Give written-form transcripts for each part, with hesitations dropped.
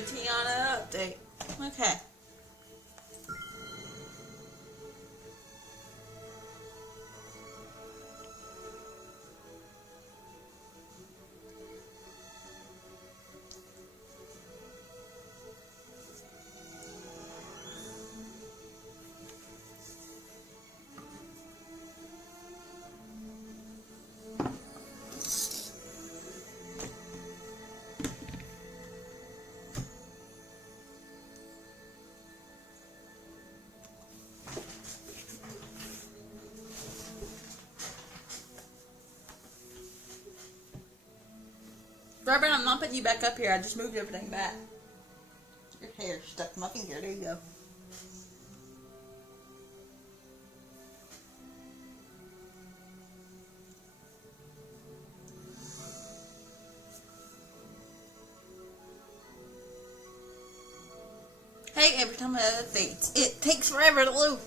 a Tiana update. Okay. Robert, I'm not putting you back up here. I just moved everything back. Your hair stuck in my finger. There you go. Hey, every time I update, it takes forever to load.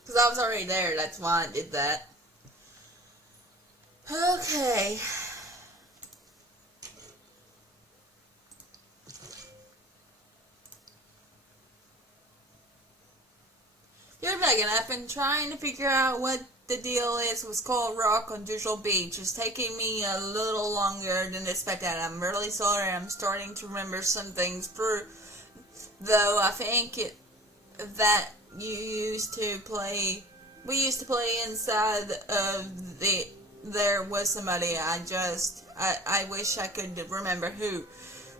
Because I was already there, that's why I did that. Okay. Dear Megan, I've been trying to figure out what the deal is with Skull Rock on Digital Beach. It's taking me a little longer than expected. I'm really sorry. I'm starting to remember some things, though I think that we used to play inside of there was somebody. I wish I could remember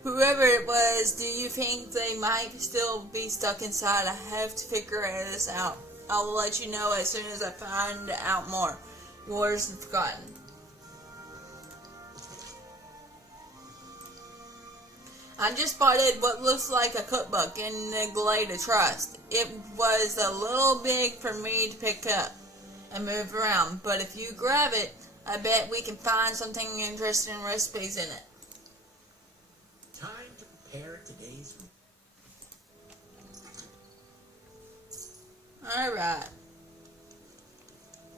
whoever it was. Do you think they might still be stuck inside? I have to figure this out. I'll let you know as soon as I find out more. Yours, Forgotten. I just spotted what looks like a cookbook in the Glade of Trust. It was a little big for me to pick up and move around, but if you grab it, I bet we can find something interesting recipes in it. Time to prepare today's. Alright.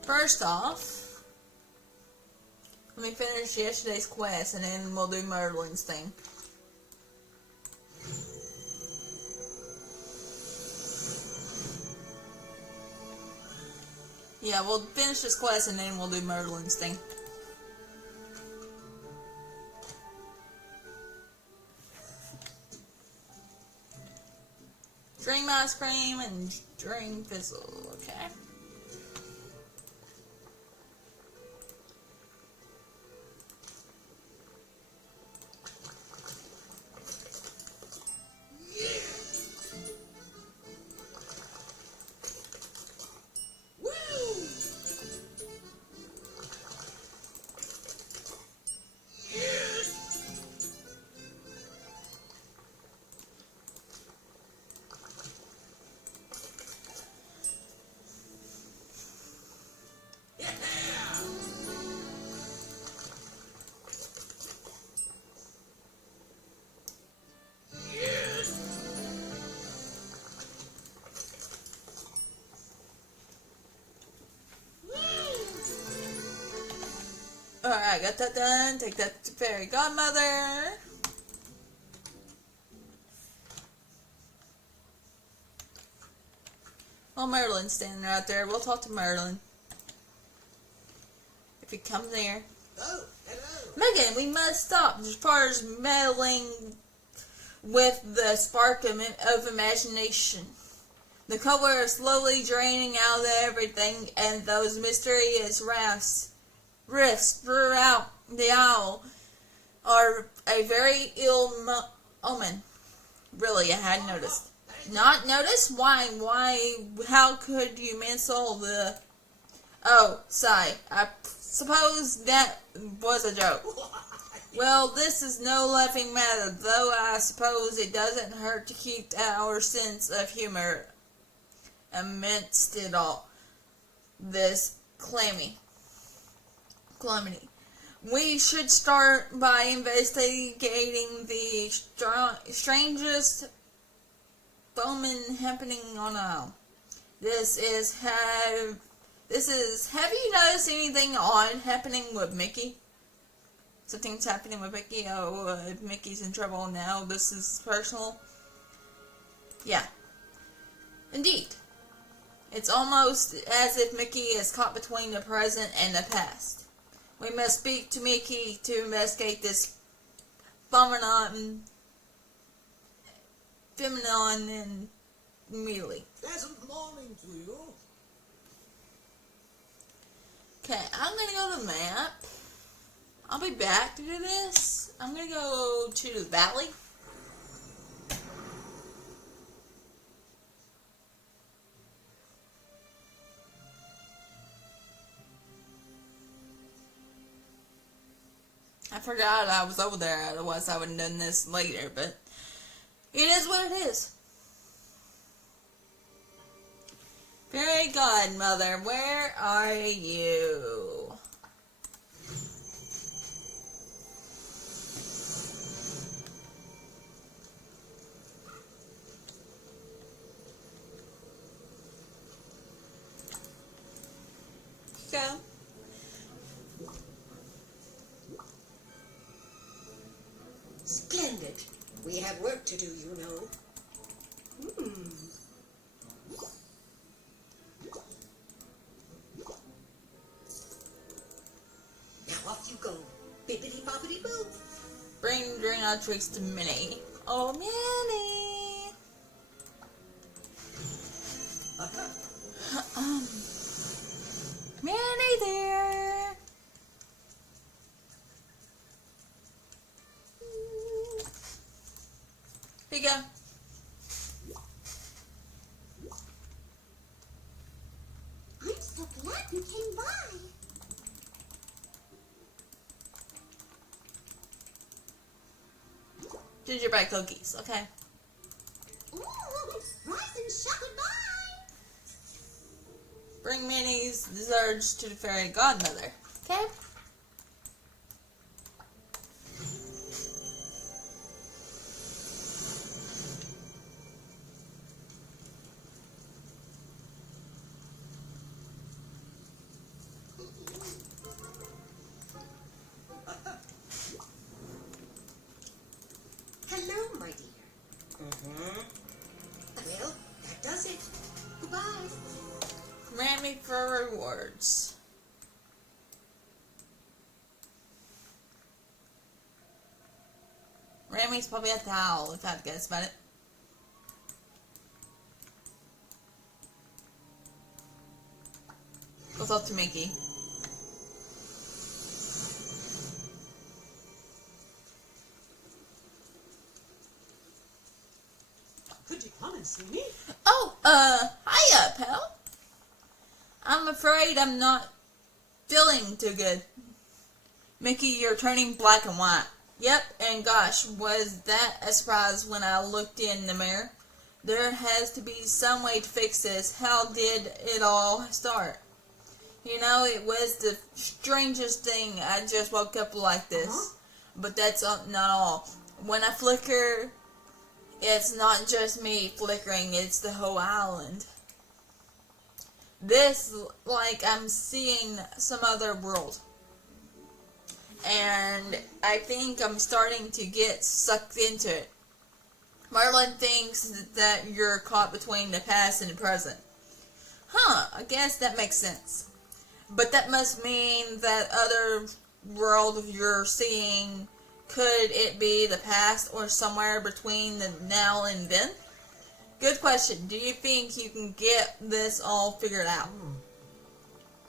First off, let me finish yesterday's quest and then we'll do Merlin's thing. Yeah, we'll finish this quest and then we'll do Merlin's thing. Dream ice cream and dream fizzle, okay? Alright, got that done. Take that to Fairy Godmother. Oh, Merlin's standing right there. We'll talk to Merlin. If he comes near. Oh, hello. Megan, we must stop as far as meddling with the spark of imagination. The color is slowly draining out of everything, and those mysterious rifts throughout the owl are a very ill omen. Really, I hadn't noticed. Not noticed? Why? How could you minsole the... Oh, sigh. I suppose that was a joke. Well, this is no laughing matter, though I suppose it doesn't hurt to keep our sense of humor amidst it all. This calamity. We should start by investigating the strangest phenomenon happening on Isle. Have you noticed anything odd happening with Mickey? Something's happening with Mickey. Oh, Mickey's in trouble now. This is personal. Yeah. Indeed. It's almost as if Mickey is caught between the present and the past. We must speak to Mickey to investigate this phenomenon and immediately. Pleasant morning to you. Okay, I'm gonna go to the map. I'll be back to do this. I'm gonna go to the valley. I forgot I was over there, otherwise I would have done this later, but it is what it is. Fairy Godmother, where are you? Go. Splendid. We have work to do, you know. Now off you go. Bibbidi bobbidi boo. Bring tricks to Minnie. Oh, Minnie! Minnie there! Here you go. I'm so glad you came by. Gingerbread cookies, okay. Ooh, rise and shout goodbye. Bring Minnie's desserts to the Fairy Godmother, okay? Hello, my dear. Well, that does it. Goodbye. Rammy for rewards. Rammy's probably at the owl, if I had to guess about it. Go talk to Mickey. Could you come and see me? Oh, hiya, pal. I'm afraid I'm not feeling too good. Mickey, you're turning black and white. Yep, and gosh, was that a surprise when I looked in the mirror. There has to be some way to fix this. How did it all start? You know, it was the strangest thing. I just woke up like this. But that's not all. When I flicker, it's not just me flickering, it's the whole island. This, like I'm seeing some other world. And I think I'm starting to get sucked into it. Merlin thinks that you're caught between the past and the present. I guess that makes sense. But that must mean that other world you're seeing, could it be the past or somewhere between the now and then? Good question. Do you think you can get this all figured out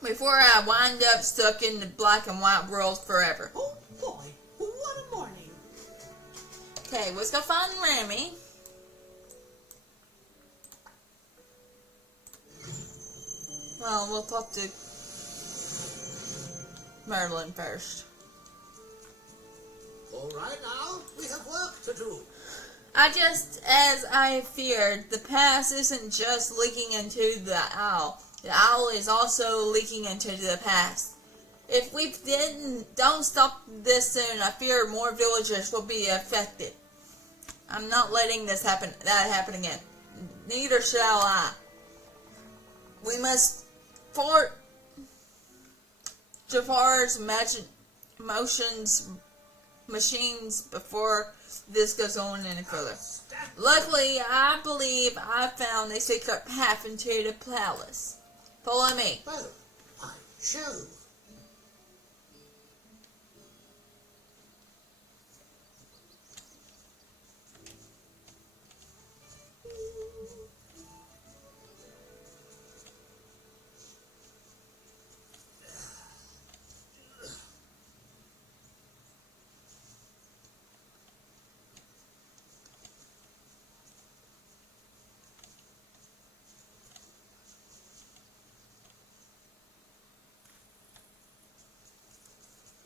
before I wind up stuck in the black and white world forever? Oh boy, what a morning. Okay, let's go find Remy. Well, we'll talk to Merlin first. All right now, we have work to do. As I feared, the past isn't just leaking into the owl. The owl is also leaking into the past. If we don't stop this soon, I fear more villagers will be affected. I'm not letting that happen again. Neither shall I. We must thwart Jafar's machines before this goes on any further. Luckily, I believe I found a secret path into the palace. Follow me. Well, I shall.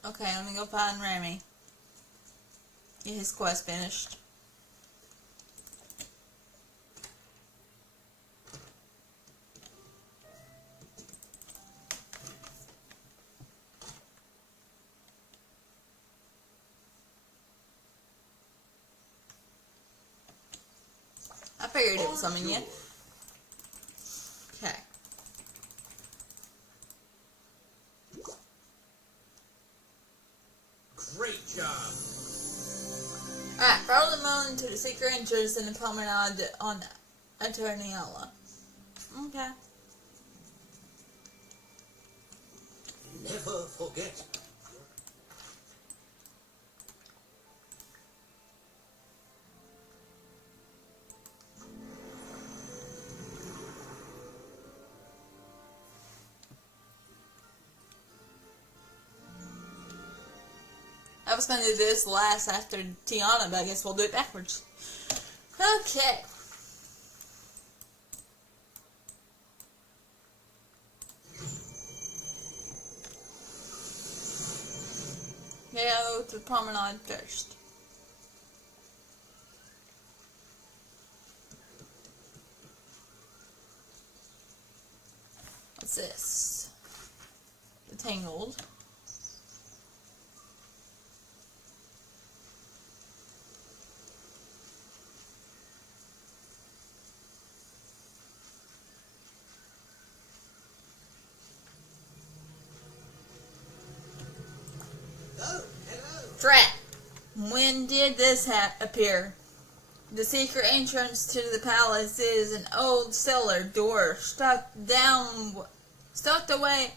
Okay, I'm gonna go find Remy. Get his quest finished. I figured it was something yet. Okay. Great job. Alright, follow the moon to the secret entrance in the promenade on Eterniala. Okay. Never forget. I was going to do this last after Tiana, but I guess we'll do it backwards. Okay. Go to the promenade first. What's this? The Tangled. Oh, hello. Trap. When did this appear? The secret entrance to the palace is an old cellar door tucked away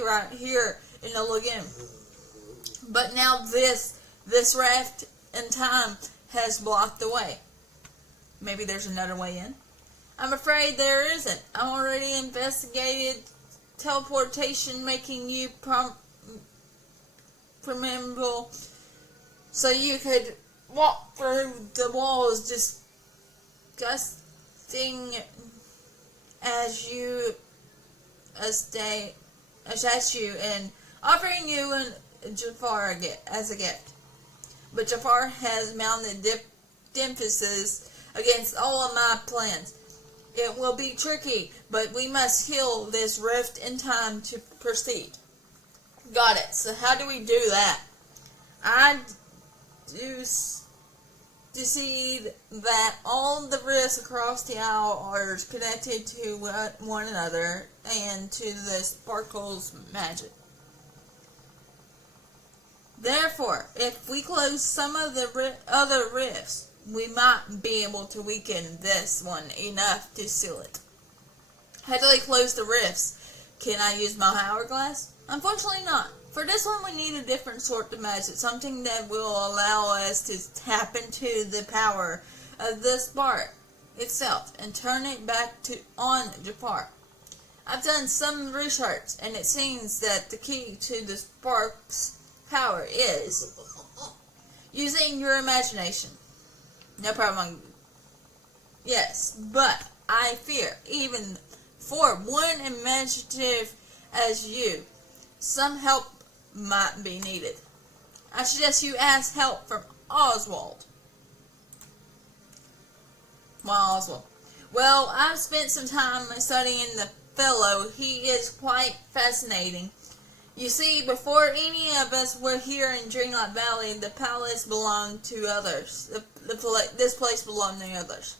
right here in the lagoon. But now this raft in time has blocked the way. Maybe there's another way in. I'm afraid there isn't. I already investigated teleportation, making you permeable so you could walk through the walls, disgusting as a statue, and offering you Jafar as a gift. But Jafar has mounted defenses against all of my plans. It will be tricky, but we must heal this rift in time to proceed. Got it. So how do we do that? I do see that all the rifts across the owl are connected to one another and to the sparkle's magic. Therefore, if we close some of the other rifts, we might be able to weaken this one enough to seal it. How do I close the rifts? Can I use my hourglass? Unfortunately not. For this one we need a different sort of magic, something that will allow us to tap into the power of the spark itself and turn it back on Jafar. I've done some research and it seems that the key to the spark's power is using your imagination. No problem. Yes, but I fear even for one imaginative as you, some help might be needed. I suggest you ask help from Oswald. Why Oswald? Well, I've spent some time studying the fellow. He is quite fascinating. You see, before any of us were here in Dreamlight Valley, the palace belonged to others. This place belonged to others.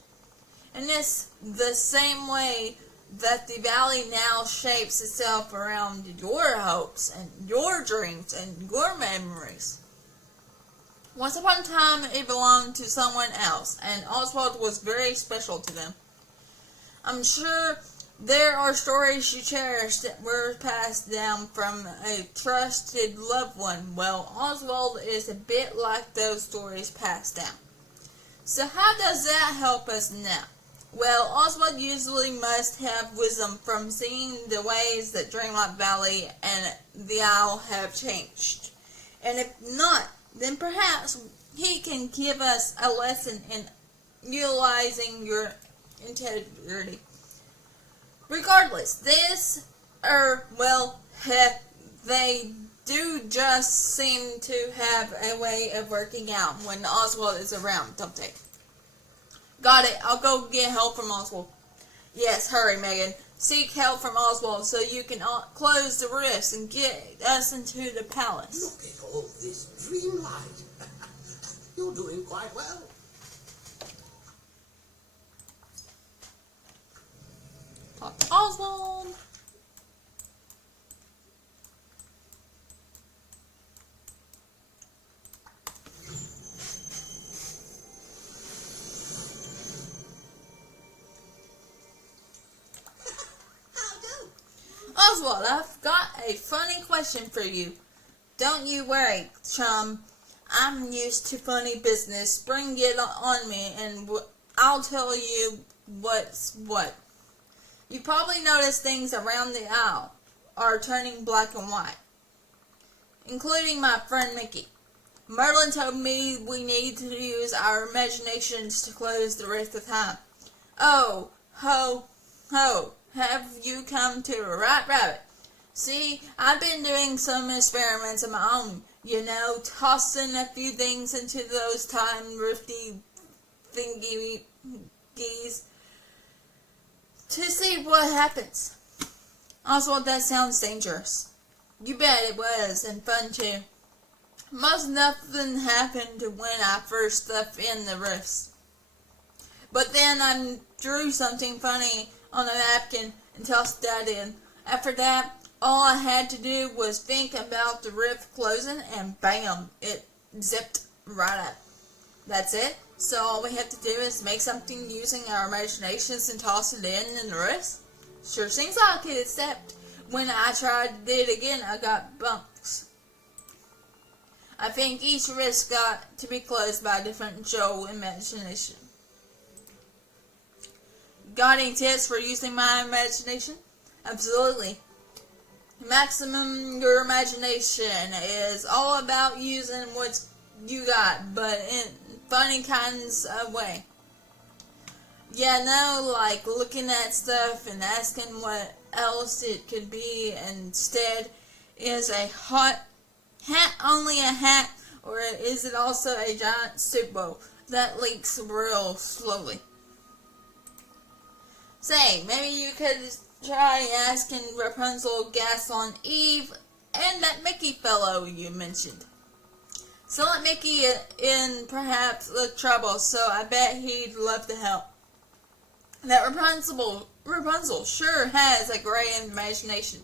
And this, the same way that the valley now shapes itself around your hopes and your dreams and your memories. Once upon a time it belonged to someone else, and Oswald was very special to them. I'm sure there are stories you cherish that were passed down from a trusted loved one. Well, Oswald is a bit like those stories passed down. So how does that help us now? Well, Oswald usually must have wisdom from seeing the ways that Dreamlight Valley and the Isle have changed. And if not, then perhaps he can give us a lesson in utilizing your integrity. Regardless, they do just seem to have a way of working out when Oswald is around, don't they? Got it. I'll go get help from Oswald. Yes, hurry, Megan. Seek help from Oswald so you can close the rifts and get us into the palace. Look at all this dreamlight. You're doing quite well. Talk to Oswald. Oswald, I've got a funny question for you. Don't you worry, chum. I'm used to funny business. Bring it on me and I'll tell you what's what. You probably noticed things around the Isle are turning black and white, including my friend Mickey. Merlin told me we need to use our imaginations to close the rift of time. Oh, ho, ho. Have you come to a right rabbit? See, I've been doing some experiments of my own, tossing a few things into those time rifty thingies to see what happens. Oswald, that sounds dangerous. You bet it was, and fun too. Most nothing happened when I first stuffed in the rifts. But then I drew something funny on a napkin and tossed that in. After that, all I had to do was think about the rift closing and bam, it zipped right up. That's it. So all we have to do is make something using our imaginations and toss it in the rift. Sure seems like it, except when I tried it again, I got bumps. I think each rift got to be closed by a different Joe imagination. Got any tips for using my imagination? Absolutely. Maximum your imagination is all about using what you got, but in funny kinds of way. Like looking at stuff and asking what else it could be instead. Is a hot hat only a hat, or is it also a giant soup bowl that leaks real slowly? Say, maybe you could try asking Rapunzel, Gaston, Eve, and that Mickey fellow you mentioned. So let Mickey in perhaps the trouble, so I bet he'd love to help. That Rapunzel sure has a great imagination.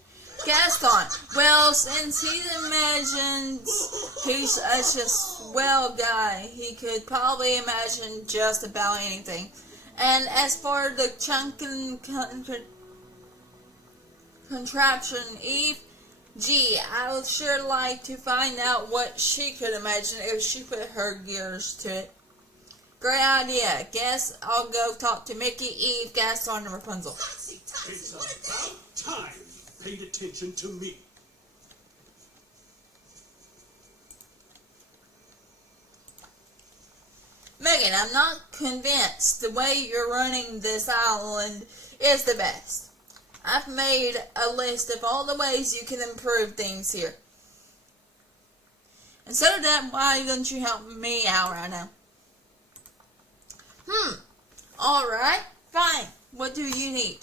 Gaston, well, since he imagines he's such a swell guy, he could probably imagine just about anything. And as for the chunkin' contraption, Eve. Gee, I would sure like to find out what she could imagine if she put her gears to it. Great idea. Guess I'll go talk to Mickey, Eve, Gaston, and Rapunzel. Toxie, It's Toxie, what a day! about time you paid attention to me. Megan, I'm not convinced the way you're running this island is the best. I've made a list of all the ways you can improve things here. Instead of that, why don't you help me out right now? Alright, fine. What do you need?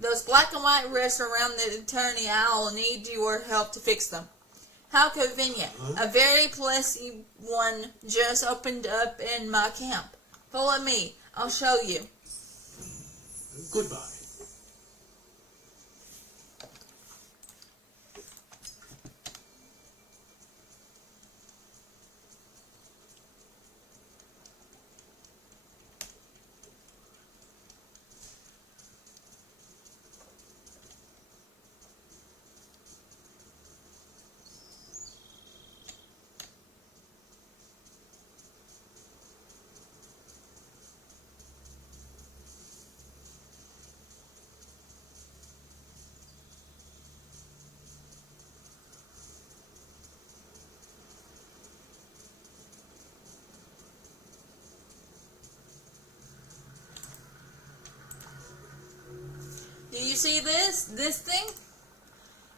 Those black and white rifts around the Eternity Isle need your help to fix them. How convenient. A very pleasant one just opened up in my camp. Follow me. I'll show you. Goodbye. Do you see this? This thing?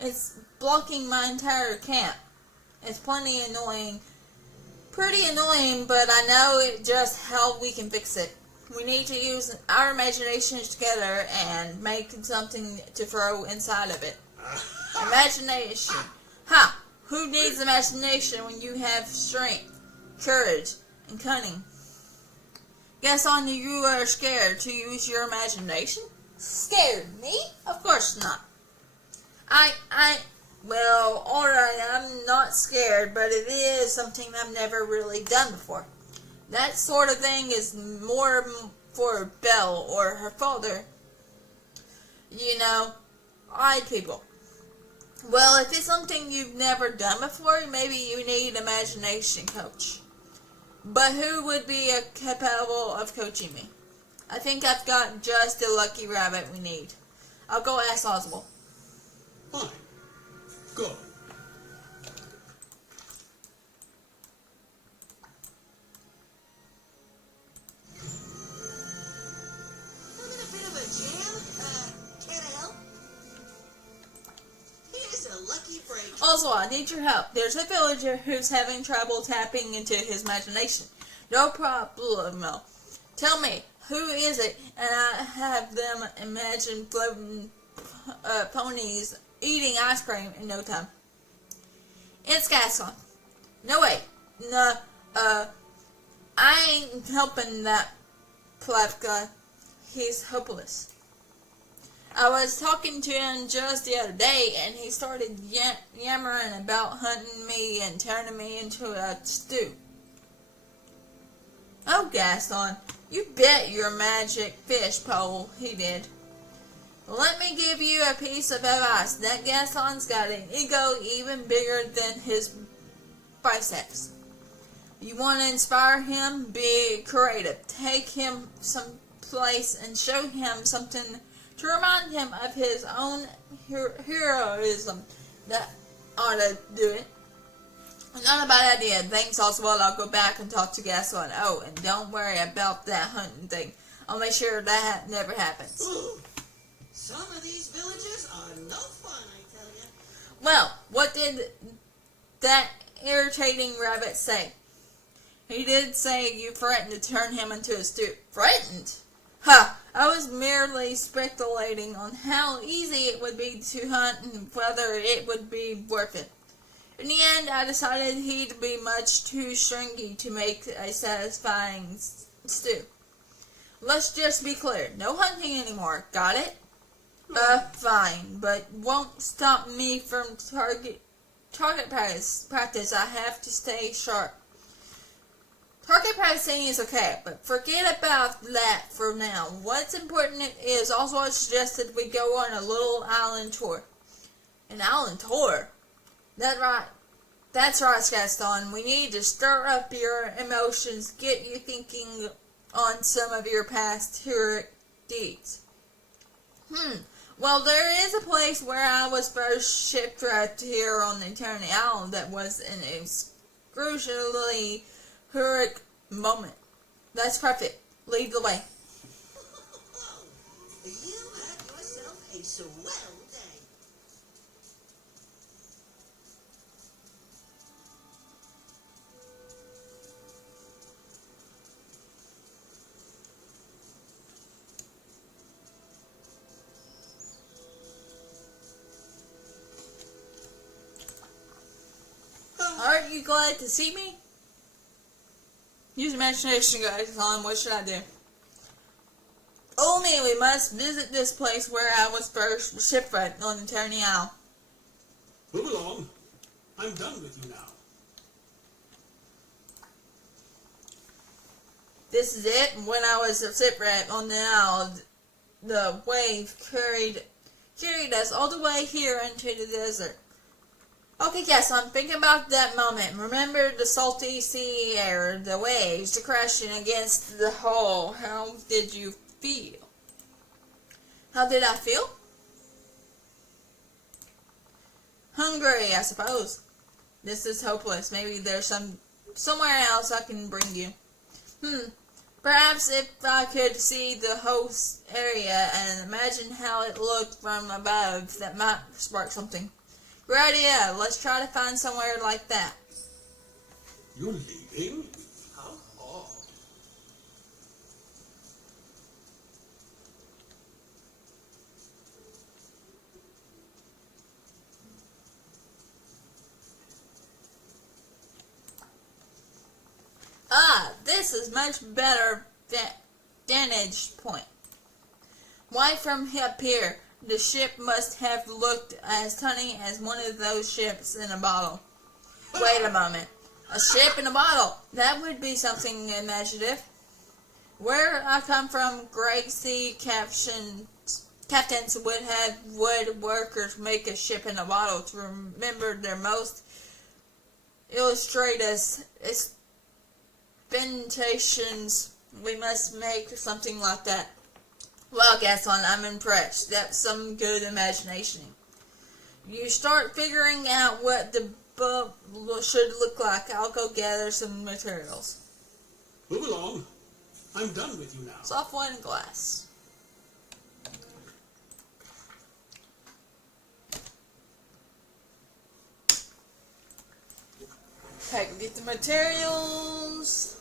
It's blocking my entire camp. It's plenty annoying. Pretty annoying, but I know just how we can fix it. We need to use our imaginations together and make something to throw inside of it. Imagination. Ha! Who needs imagination when you have strength, courage, and cunning? Guess on you are scared to use your imagination? Scared? Me? Of course not. Well, alright, I'm not scared, but it is something I've never really done before. That sort of thing is more for Belle or her father. You know, odd people. Well, if it's something you've never done before, maybe you need an imagination coach. But who would be capable of coaching me? I think I've got just the lucky rabbit we need. I'll go ask Oswald. Fine. Go. Having a bit of a jam? Can I help? Here's a lucky break. Oswald, I need your help. There's a villager who's having trouble tapping into his imagination. No problem. Tell me, who is it? And I have them imagine floating ponies eating ice cream in no time. It's Gaston. No way. No, I ain't helping that pleb guy. He's hopeless. I was talking to him just the other day, and he started yammering about hunting me and turning me into a stew. Oh, Gaston, you bet your magic fish pole he did. Let me give you a piece of advice. That Gaston's got an ego even bigger than his biceps. You want to inspire him? Be creative. Take him someplace and show him something to remind him of his own heroism. That ought to do it. Not a bad idea. Thanks, Oswald. I'll go back and talk to Gaston. Oh, and don't worry about that hunting thing. I'll make sure that never happens. Some of these villagers are no fun, I tell you. Well, what did that irritating rabbit say? He did say you threatened to turn him into a stew. Threatened? Ha! I was merely speculating on how easy it would be to hunt and whether it would be worth it. In the end, I decided he'd be much too stringy to make a satisfying stew. Let's just be clear. No hunting anymore. Got it? Fine, but won't stop me from target practice. I have to stay sharp. Target practicing is okay, but forget about that for now. What's important is Oswald suggested we go on a little island tour. An Alan tour. That's right, Gaston. We need to stir up your emotions, get you thinking on some of your past heroic deeds. Well, there is a place where I was first shipwrecked here on the Eternity Island that was an excruciatingly heroic moment. That's perfect. Lead the way. You had yourself a swell day. Aren't you glad to see me? Use imagination, guys. What should I do? Only we must visit this place where I was first shipwrecked on Eternity Isle. Move along. I'm done with you now. This is it. When I was shipwrecked on the isle, the wave carried us all the way here into the desert. Okay, yes, I'm thinking about that moment. Remember the salty sea air, the waves, the crashing against the hull. How did you feel? How did I feel? Hungry, I suppose. This is hopeless. Maybe there's somewhere else I can bring you. Perhaps if I could see the host area and imagine how it looked from above, that might spark something. Great idea. Let's try to find somewhere like that. You're leaving? How odd. This is much better vantage point. Why from up here? The ship must have looked as tiny as one of those ships in a bottle. Wait a moment. A ship in a bottle. That would be something imaginative. Where I come from, great sea captains would have woodworkers make a ship in a bottle to remember their most illustrious expeditions. We must make something like that. Well, Gaston, I'm impressed. That's some good imagination. You start figuring out what the boat should look like. I'll go gather some materials. Move along. I'm done with you now. Soft wine and glass. Okay, get the materials.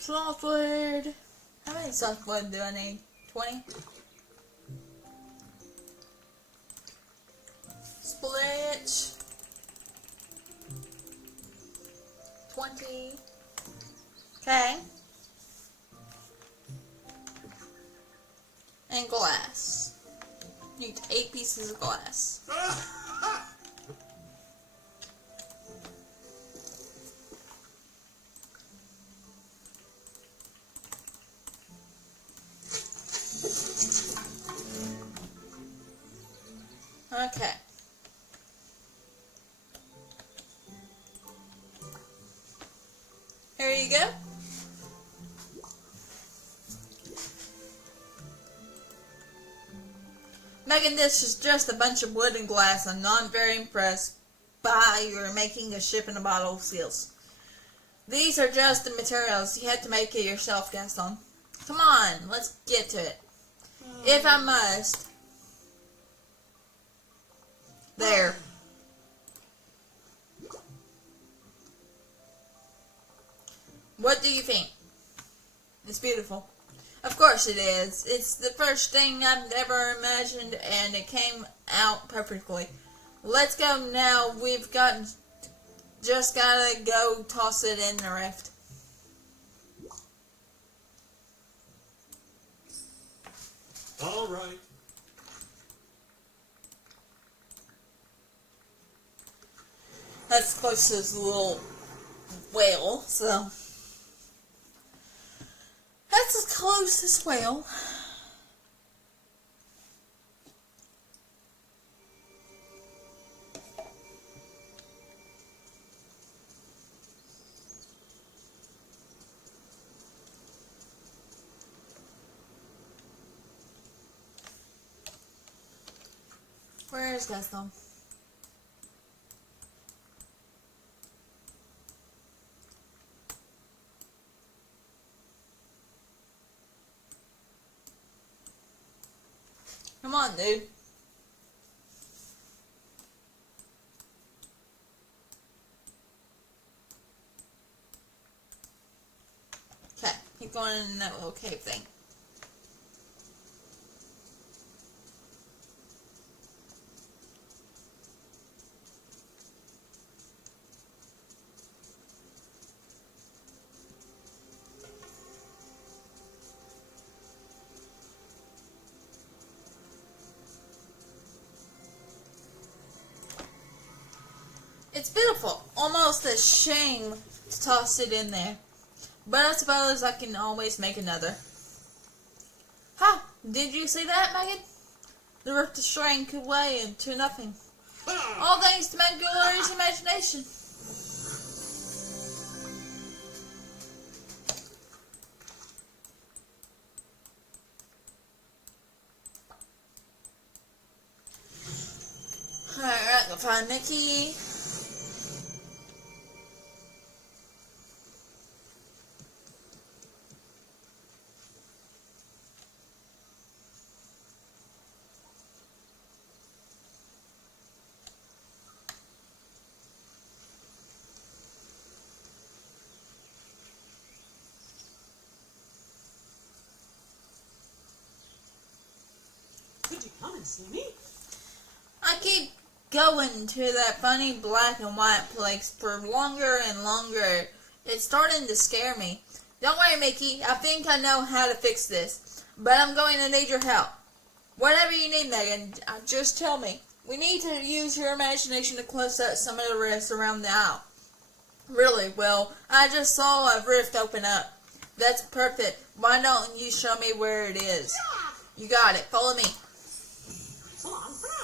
Softwood. How many softwood do I need? 20? Split. 20. Okay. And glass. Need 8 pieces of glass. Okay. Here you go. Megan, this is just a bunch of wood and glass. I'm not very impressed by your making a ship in a bottle skills. These are just the materials. You had to make it yourself, Gaston. Come on, let's get to it. If I must. There. What do you think? It's beautiful. Of course it is. It's the first thing I've ever imagined, and it came out perfectly. Let's go now. Just gotta go toss it in the rift. All right. That's close to this little whale, so that's as close as whale. Where is Gaston? Come on, dude. Okay, keep going in that little cave thing. It's beautiful. Almost a shame to toss it in there. But I suppose I can always make another. Ha! Did you see that, Megan? The rift shrank away into nothing. All thanks to Magulari's imagination. Alright, go find Nikki. Could you come and see me? I keep going to that funny black and white place for longer and longer. It's starting to scare me. Don't worry, Mickey. I think I know how to fix this. But I'm going to need your help. Whatever you need, Megan, just tell me. We need to use your imagination to close up some of the rifts around the isle. Really? Well, I just saw a rift open up. That's perfect. Why don't you show me where it is? You got it. Follow me. So long for now.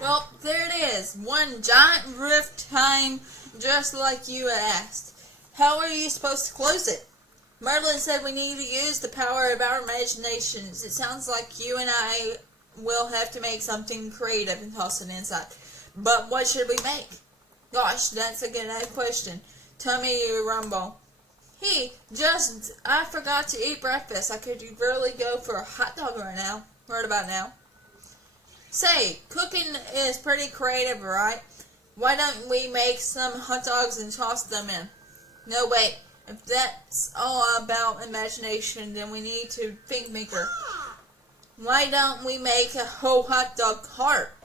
Well, there it is. One giant rift time, just like you asked. How are you supposed to close it? Merlin said we need to use the power of our imaginations. It sounds like you and I will have to make something creative and toss it inside. But what should we make? Gosh, that's a good question. Tell me, Rumble. I forgot to eat breakfast. I could really go for a hot dog right about now. Say, cooking is pretty creative, right? Why don't we make some hot dogs and toss them in? No, wait. If that's all about imagination, then we need to think maker. Why don't we make a whole hot dog cart?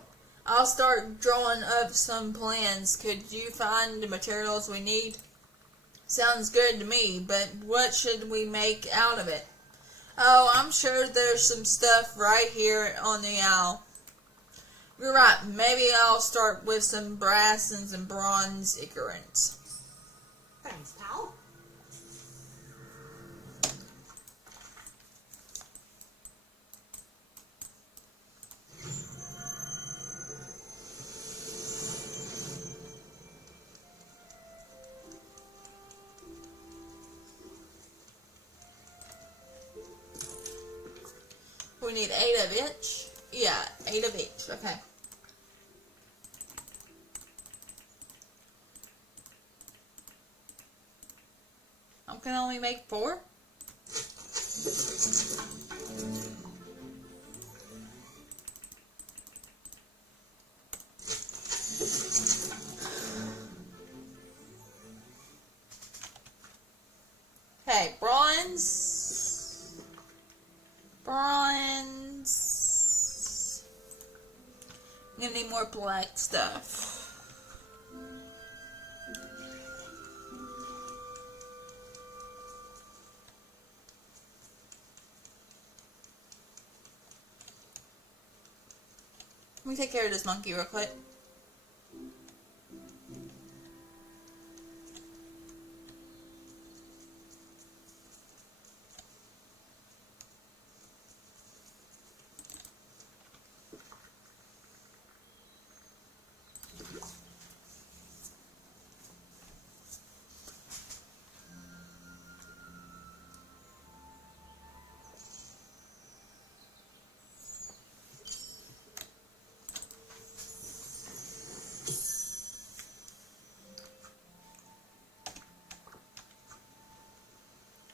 I'll start drawing up some plans. Could you find the materials we need? Sounds good to me, but what should we make out of it? Oh, I'm sure there's some stuff right here on the owl. You're right, maybe I'll start with some brass and some bronze acorns. Thanks, pal. We need 8 of each. Yeah, 8 of each. Okay. I can only make 4? Okay, bronze. Bronze. I'm gonna need more black stuff. Let me take care of this monkey real quick.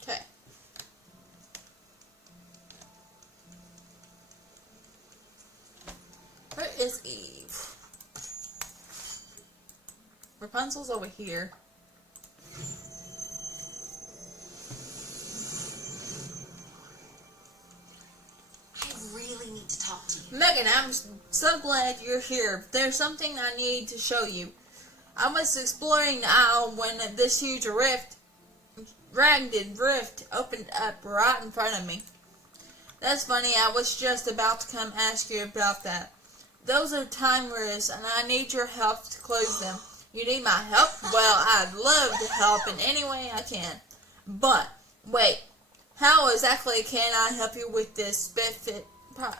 Okay. Where is Eve? Rapunzel's over here. I really need to talk to you. Megan, I'm so glad you're here. There's something I need to show you. I was exploring the aisle when this huge ragged rift opened up right in front of me. That's funny, I was just about to come ask you about that. Those are time rifts, and I need your help to close them. You need my help? Well, I'd love to help in any way I can. But, wait, how exactly can I help you with this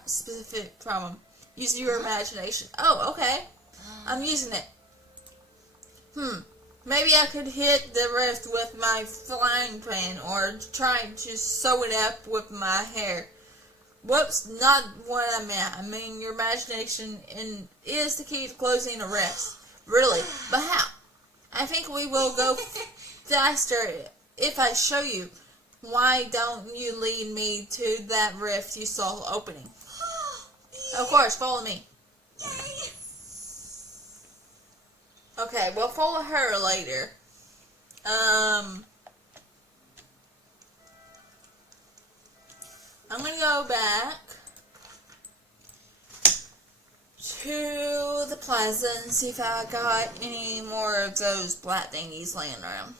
specific problem? Use your imagination. Oh, okay. I'm using it. Maybe I could hit the rift with my frying pan or try to sew it up with my hair. Whoops, not what I meant. I mean, your imagination is the key to closing a rift. Really, but how? I think we will go faster if I show you. Why don't you lead me to that rift you saw opening? Of course, follow me. Yay! Okay, we'll follow her later. I'm gonna go back to the plaza and see if I got any more of those black thingies laying around.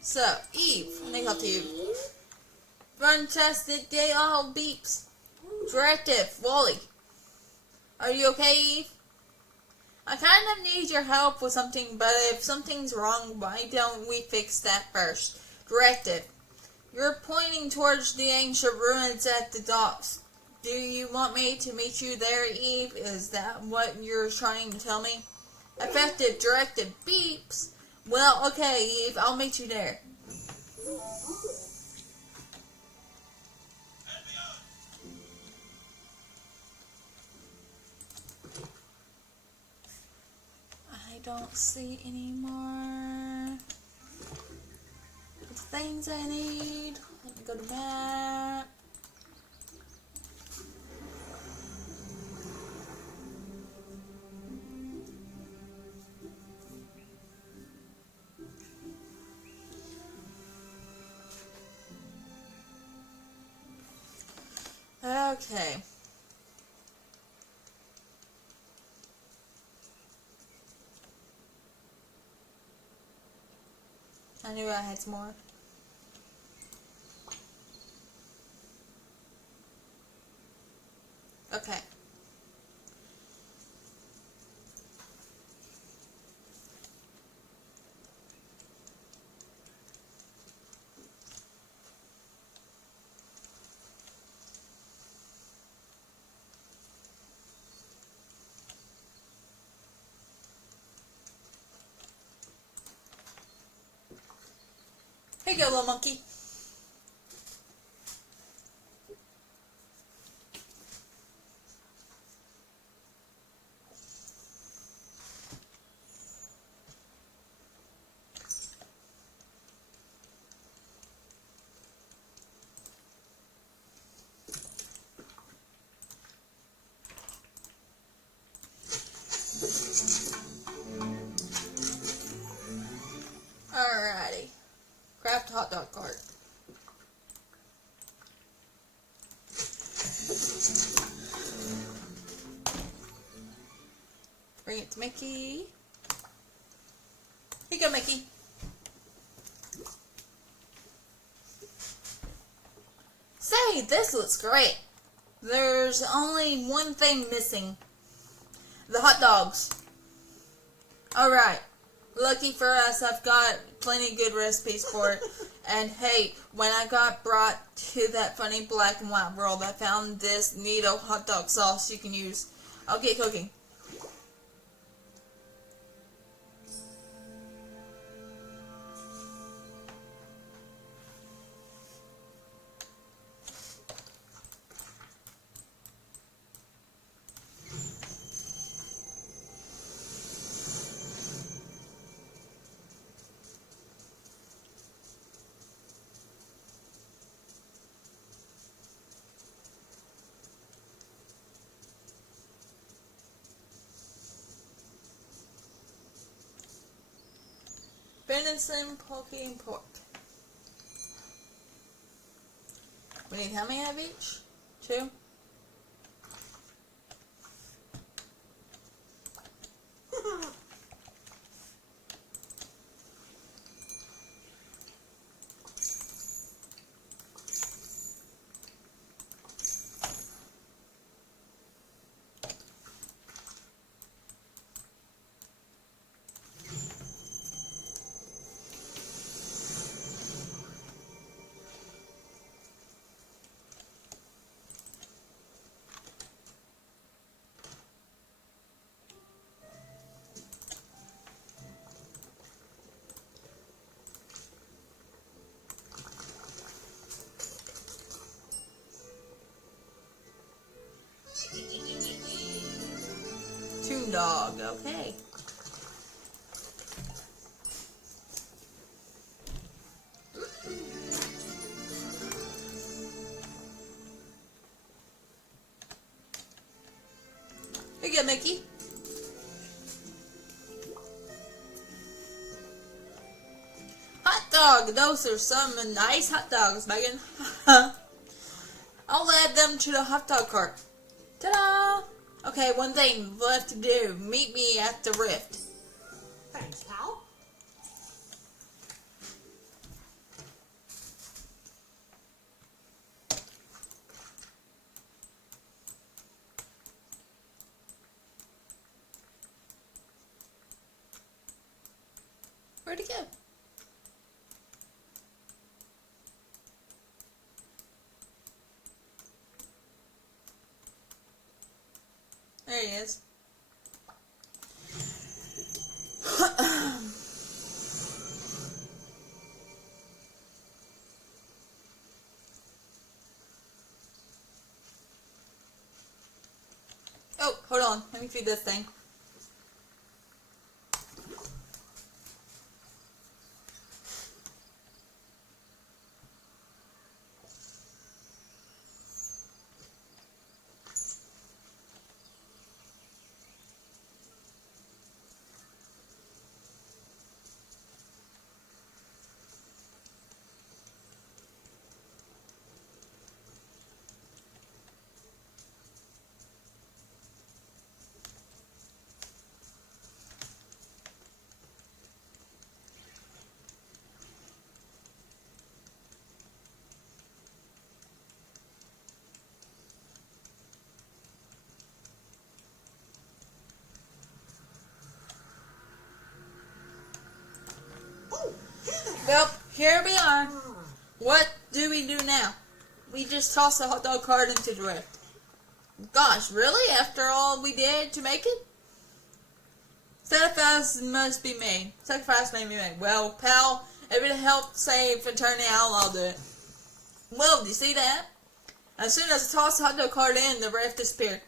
So, Eve, let me talk to you. Fantastic day, all beeps. Directive, Wally. Are you okay, Eve? I kind of need your help with something, but if something's wrong, why don't we fix that first? Directive. You're pointing towards the ancient ruins at the docks. Do you want me to meet you there, Eve? Is that what you're trying to tell me? Effective, directive, beeps. Well, okay, Eve, I'll meet you there. I don't see any more things I need. Let me go to map. Okay. I knew I had some more. Okay. Here you go, little monkey. Alrighty. Craft hot dog cart. Bring it to Mickey. Here you go, Mickey. Say, this looks great. There's only one thing missing. The hot dogs. Alright. Lucky for us, I've got plenty good recipes for it. And hey, when I got brought to that funny black and white world, I found this neato hot dog sauce you can use. I'll get cooking. Venison, poke, and pork. We need how many of each? 2? Toon dog, okay. Here you go, Mickey. Hot dog, those are some nice hot dogs, Megan. I'll add them to the hot dog cart. Ta-da! Okay, one thing left to do. Meet me at the rift. Thanks, pal. Where'd he go? There he is. Oh, hold on. Let me feed this thing. here we are. What do we do now? We just toss the hot dog cart into the rift. Gosh, really? After all we did to make it? Sacrifice must be made. Sacrifice may be made. Well, pal, if it helps save Eternity Owl, I'll do it. Well, do you see that? As soon as I tossed the hot dog cart in, the rift disappeared.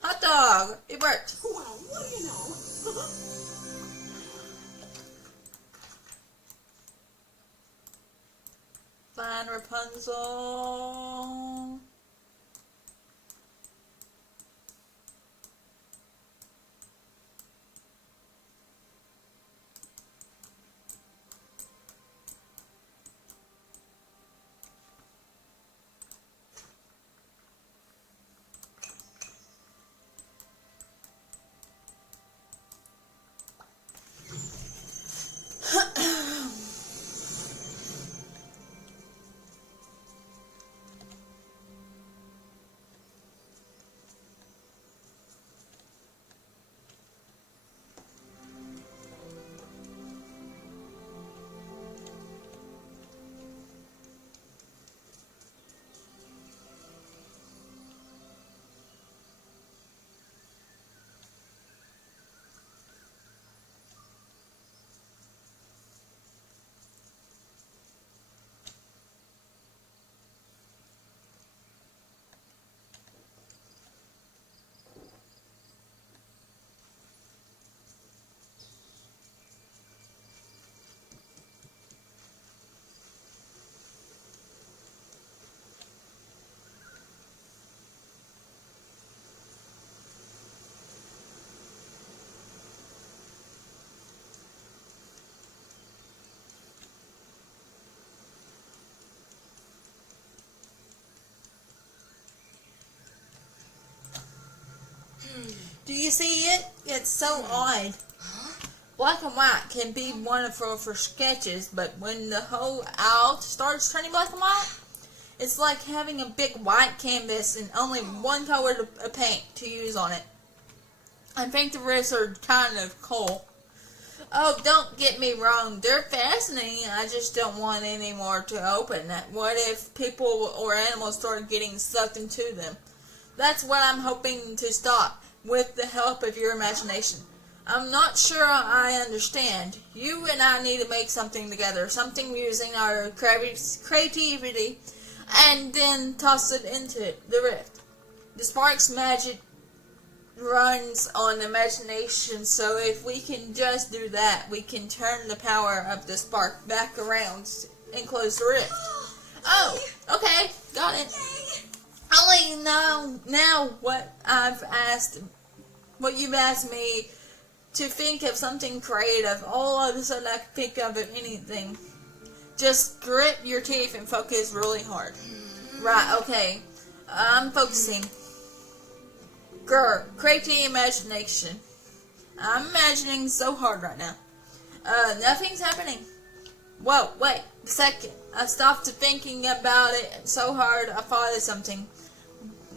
Hot dog! It worked! Well, what do you know? Fine, Rapunzel. Do you see it? It's so odd. Black and white can be wonderful for sketches, but when the whole owl starts turning black and white, it's like having a big white canvas and only one color of paint to use on it. I think the rifts are kind of cool. Oh, don't get me wrong, they're fascinating, I just don't want any more to open. What if people or animals start getting sucked into them? That's what I'm hoping to stop, with the help of your imagination. I'm not sure I understand. You and I need to make something together, something using our creativity, and then toss it into the rift. The spark's magic runs on imagination, so if we can just do that, we can turn the power of the spark back around and close the rift. Oh, okay, got it. Only now what you've asked me to think of something creative. All of a sudden I can think of anything. Just grit your teeth and focus really hard. Right, okay. I'm focusing. Grr, create the imagination. I'm imagining so hard right now. Nothing's happening. Whoa, wait a second. I stopped thinking about it so hard I thought of something.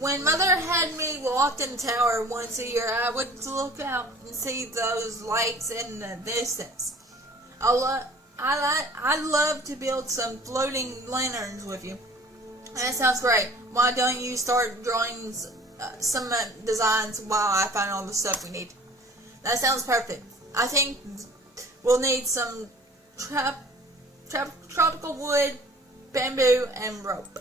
When Mother had me locked in the tower once a year, I would look out and see those lights in the distance. I'd love to build some floating lanterns with you. That sounds great. Why don't you start drawing some designs while I find all the stuff we need? That sounds perfect. I think we'll need some tropical wood, bamboo, and rope.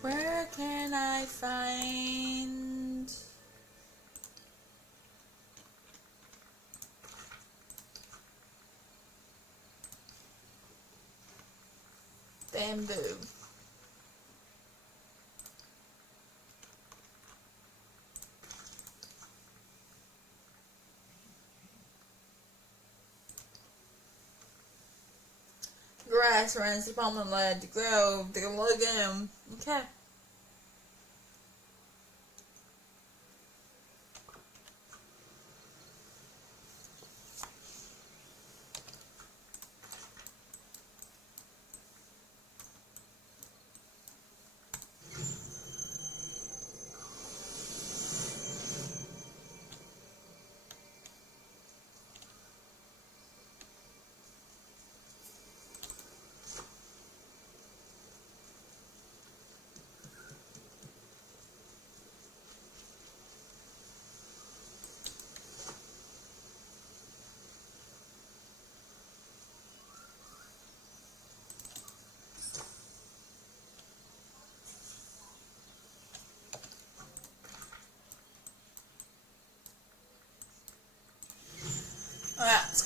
Where can I find bamboo? Grass runs the promenade, the grove, the lagoon. Okay.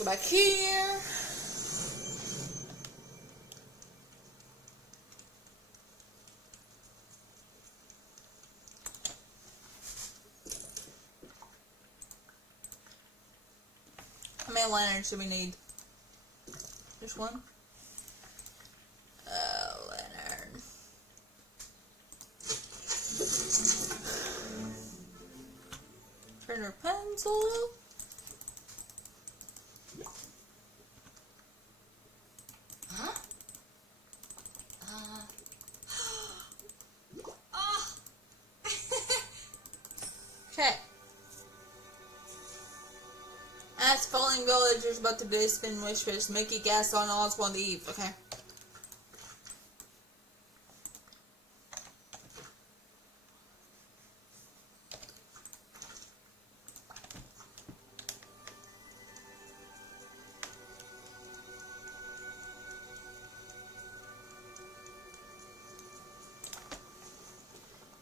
go back here. How many lanterns do we need? Just one? Lantern. Turner pencil. Huh? Okay. Ask falling villagers about the big spin wish fish. Mickey, Gaston, Oswald, Eve. Okay.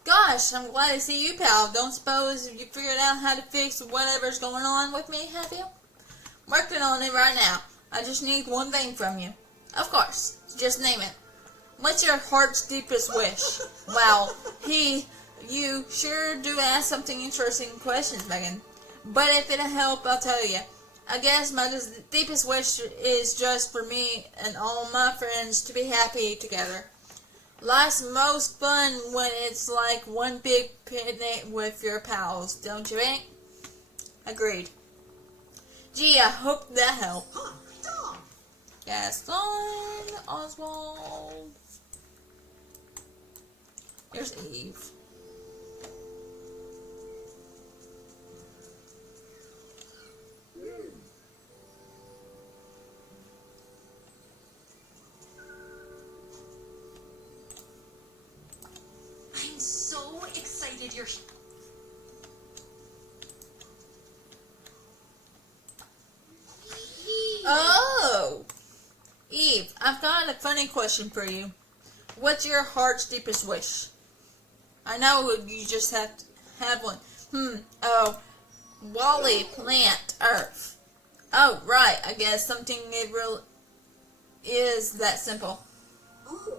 Gosh, I'm glad to see you, pal. Don't suppose you figured out how to fix whatever's going on with me, have you? Working on it right now. I just need one thing from you. Of course. Just name it. What's your heart's deepest wish? Wow, you sure do ask something interesting questions, Megan. But if it'll help, I'll tell you. I guess my deepest wish is just for me and all my friends to be happy together. Life's most fun when it's like one big picnic with your pals, don't you think? Agreed. Gee, I hope that helped. Huh, Tom. Gaston, Oswald. Here's Eve. I'm so excited you're here. Oh! Eve, I've got a funny question for you. What's your heart's deepest wish? I know you just have to have one. Oh, Wally, plant, earth. Oh, right, I guess something it really is that simple. Oh,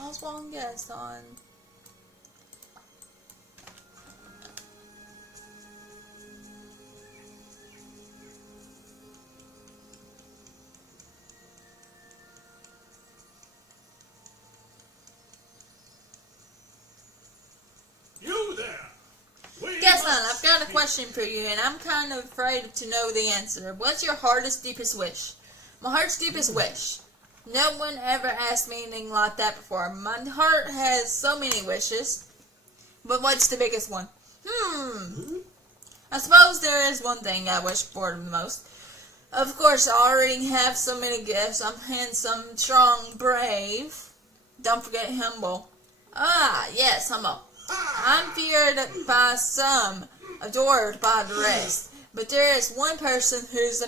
Oswald and Gaston. you there. Gaston, I've got a question for you, and I'm kind of afraid to know the answer. What's your heart's deepest wish? My heart's deepest wish. No one ever asked me anything like that before. My heart has so many wishes. But what's the biggest one? I suppose there is one thing I wish for the most. Of course, I already have so many gifts. I'm handsome, strong, brave. Don't forget humble. Ah, yes, humble. I'm feared by some, adored by the rest. But there is one person whose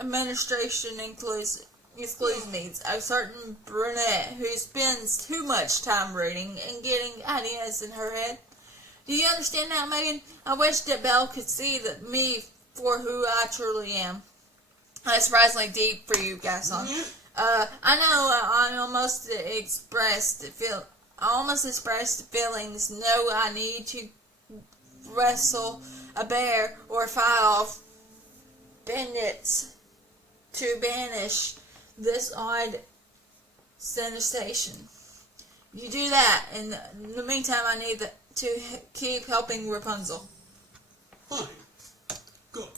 administration includes needs, a certain brunette who spends too much time reading and getting ideas in her head. Do you understand now, Megan? I wish that Belle could see me for who I truly am. That's surprisingly deep for you, Gaston. I know I almost expressed the feelings. No, I need to wrestle a bear or fight off bandits to banish this odd sensation. You do that, and in the meantime, I need to keep helping Rapunzel. Fine. Good.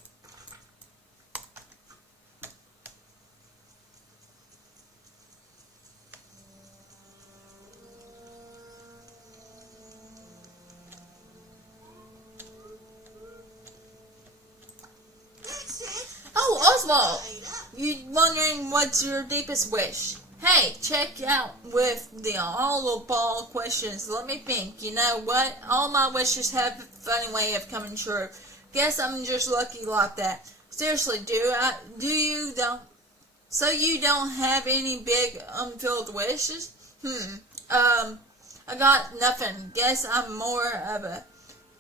That's it. Oh, Oswald! Light up. You wondering what's your deepest wish? Hey, check out with the all ball questions. Let me think. You know what? All my wishes have a funny way of coming true. Guess I'm just lucky like that. Seriously, So you don't have any big unfulfilled wishes? I got nothing. Guess I'm more of a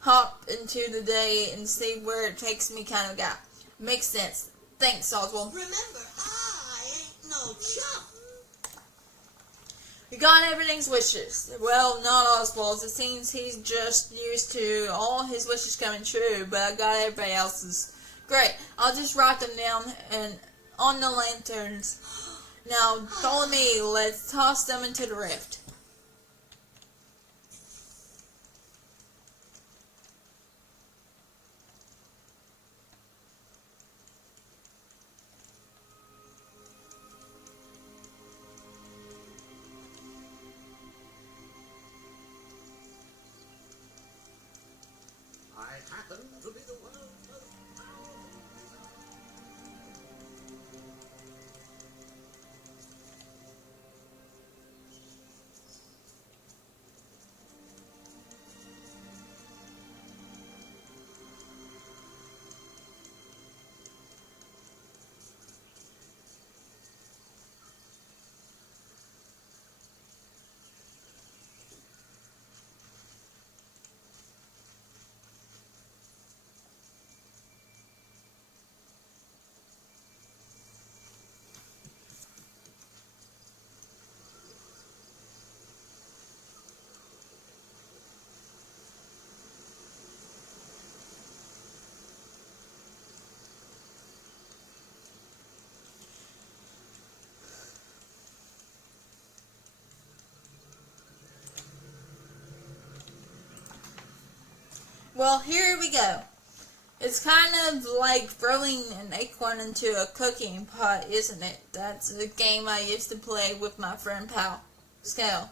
hop into the day and see where it takes me kind of guy. Makes sense. Thanks, Oswald. Remember, I ain't no chump. You got everything's wishes. Well, not Oswald's. It seems he's just used to all his wishes coming true, but I got everybody else's. Great. I'll just write them down and on the lanterns. Now, follow me. Let's toss them into the rift. I happen to be the world's most powerful. Well, here we go. It's kind of like throwing an acorn into a cooking pot, isn't it? That's a game I used to play with my friend Pal. Scale.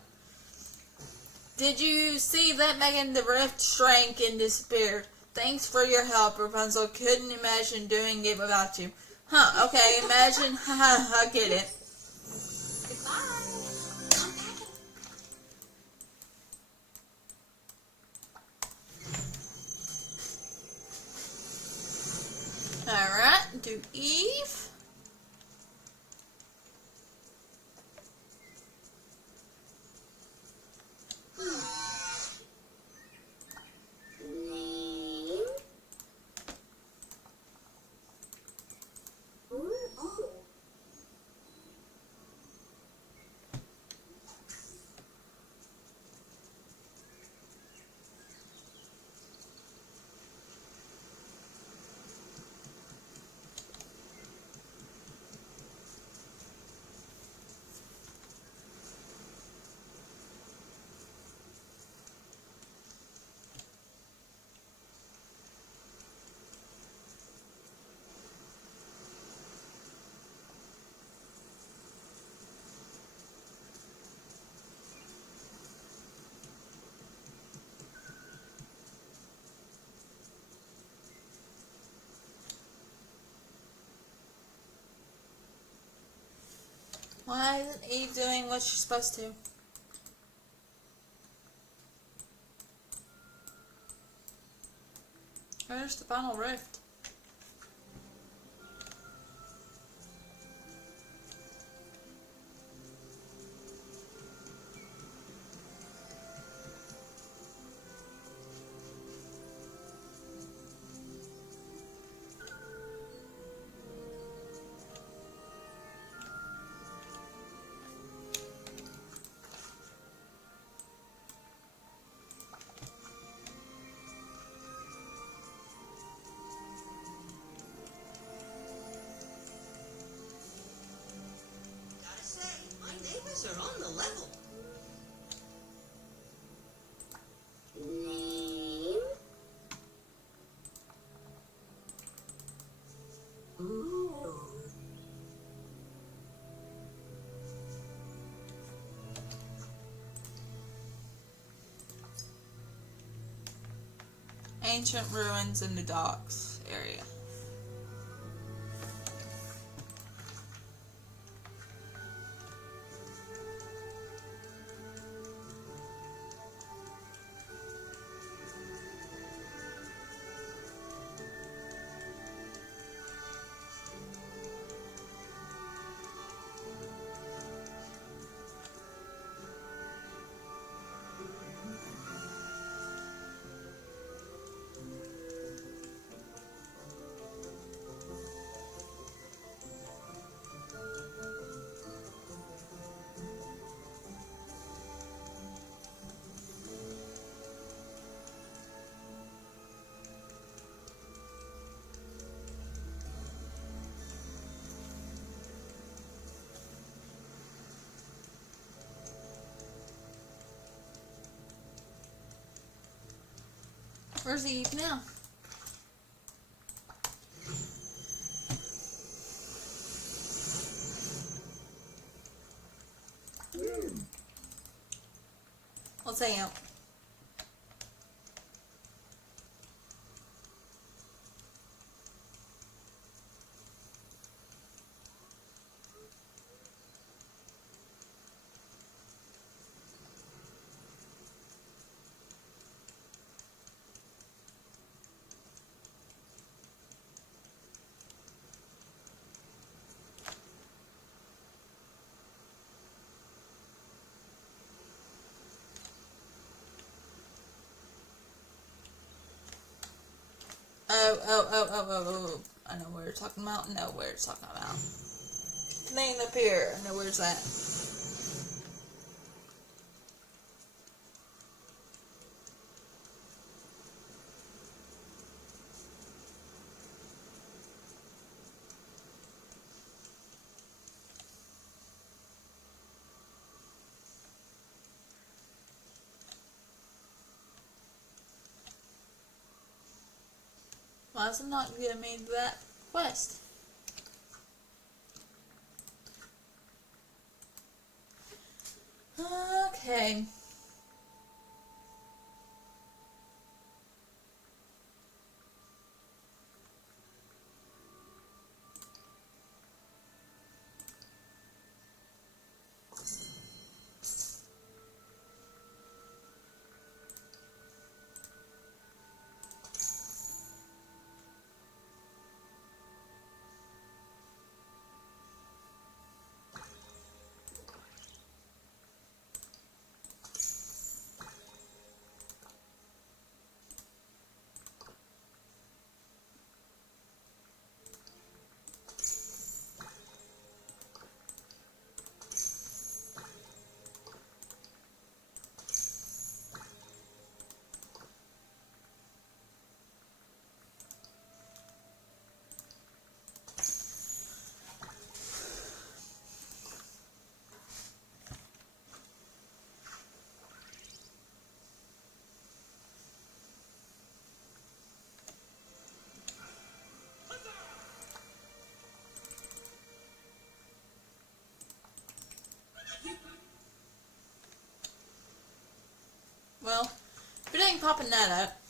Did you see that, Megan? The rift shrank and disappeared. Thanks for your help, Rapunzel. Couldn't imagine doing it without you. Huh, okay, imagine. Haha, I get it. Goodbye. I'm packing. Alright, do Eve. Name. Oh. Why isn't Eve doing what she's supposed to? Where's the final rift? Gotta say, my neighbors are on the level. Name. Ooh. Ancient ruins in the docks area. Where's the Eve now? Let's hang out. Oh. I know what you're talking about. Know what you're talking about. Name up here. I know where's that. Why is it not giving me that quest? Okay. Well, if it ain't popping that up,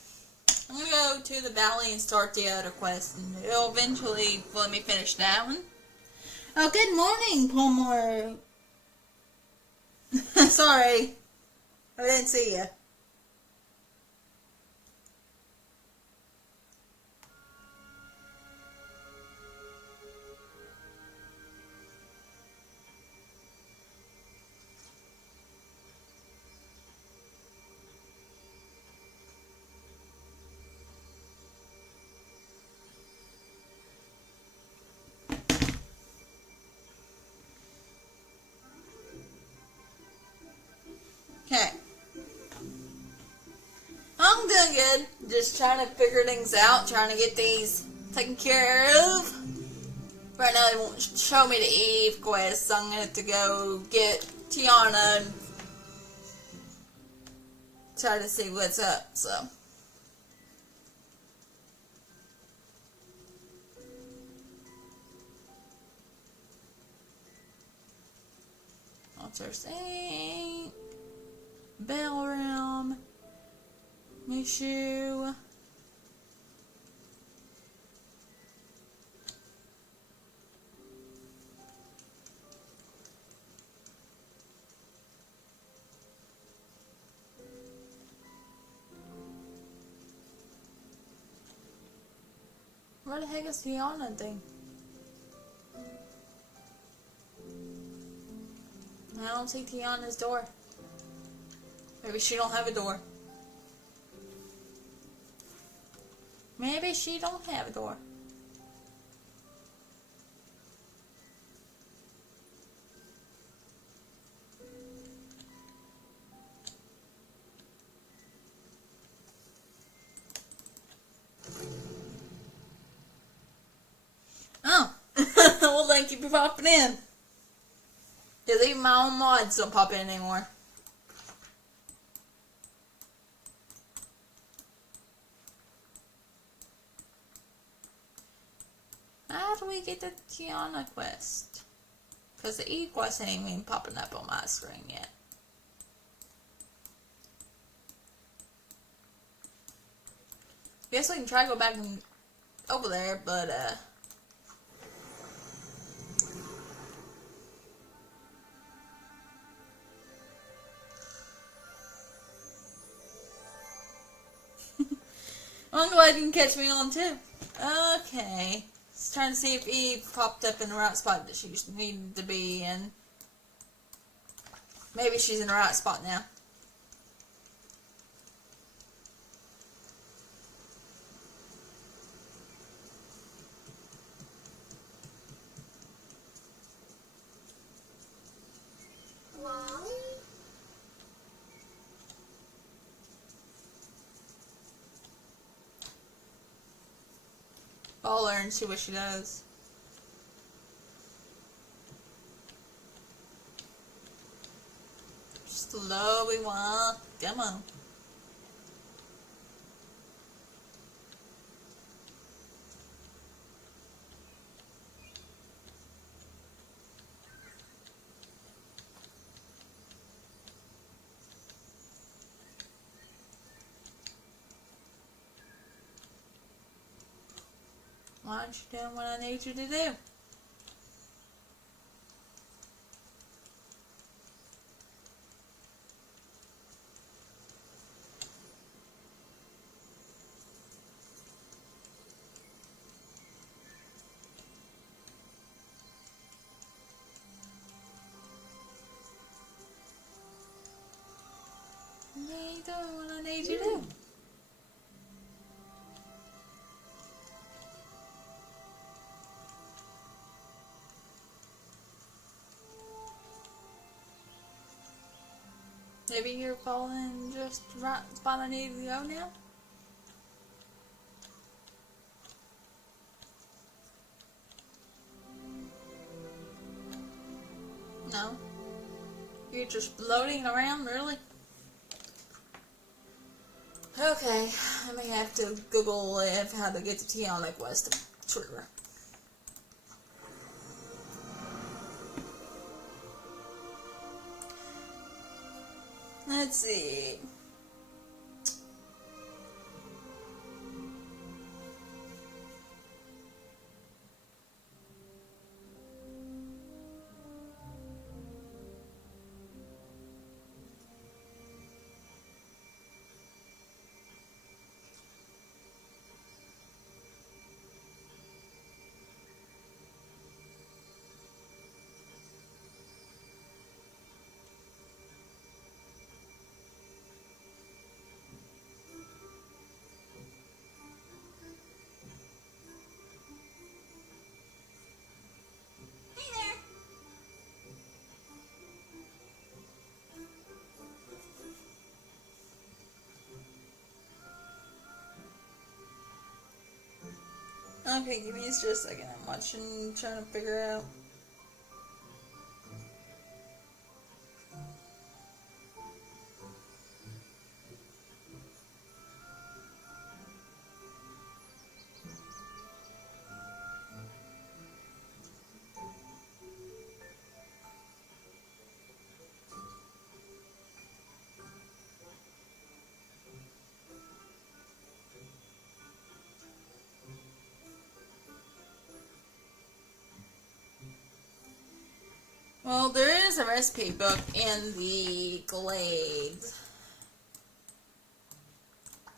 I'm gonna go to the valley and start the other quest, and it'll eventually let me finish that one. Oh, good morning, Palmer. Sorry, I didn't see you. Okay. I'm doing good. Just trying to figure things out, trying to get these taken care of. Right now they won't show me the Eve quest, so I'm gonna have to go get Tiana and try to see what's up, so. Altar Saint, Bell Realm, Mishu. Where the heck is Tiana thing? I don't see Tiana's door. Maybe she don't have a door. Maybe she don't have a door. Oh. Well, thank you for popping in. Because even my own mods don't pop in anymore. How do we get the Tiana quest? Because the E quest ain't even popping up on my screen yet. Guess we can try to go back and over there, but I'm glad you can catch me on too. Okay. Just trying to see if Eve popped up in the right spot that she needed to be in. Maybe she's in the right spot now. Wally? I'll learn, see what she does. Slowly walk. Come on. Why aren't you doing what I need you to do? You ain't doing what I need you to do. Maybe you're falling just right spot I need to go now? No? You're just floating around, really? Okay, I may have to Google how to get to Tiana quest trigger. Let's see. Hey there. Okay, give me just a second. I'm watching, trying to figure out. Well, there is a recipe book in the Glades.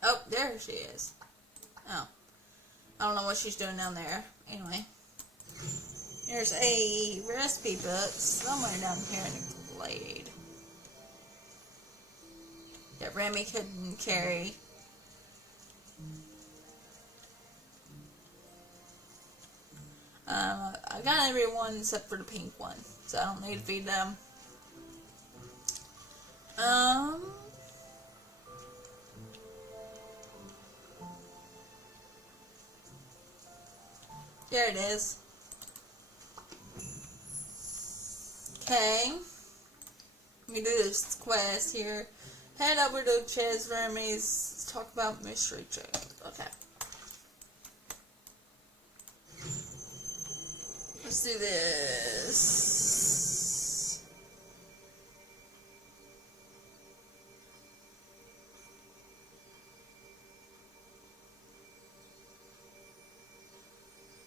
Oh, there she is. Oh. I don't know what she's doing down there. Anyway. There's a recipe book somewhere down here in the Glade that Remy couldn't carry. I got everyone except for the pink one, so I don't need to feed them. There it is. Okay. We do this quest here. Head over to Ches Remy's, talk about mystery trick. Okay. Let's do this.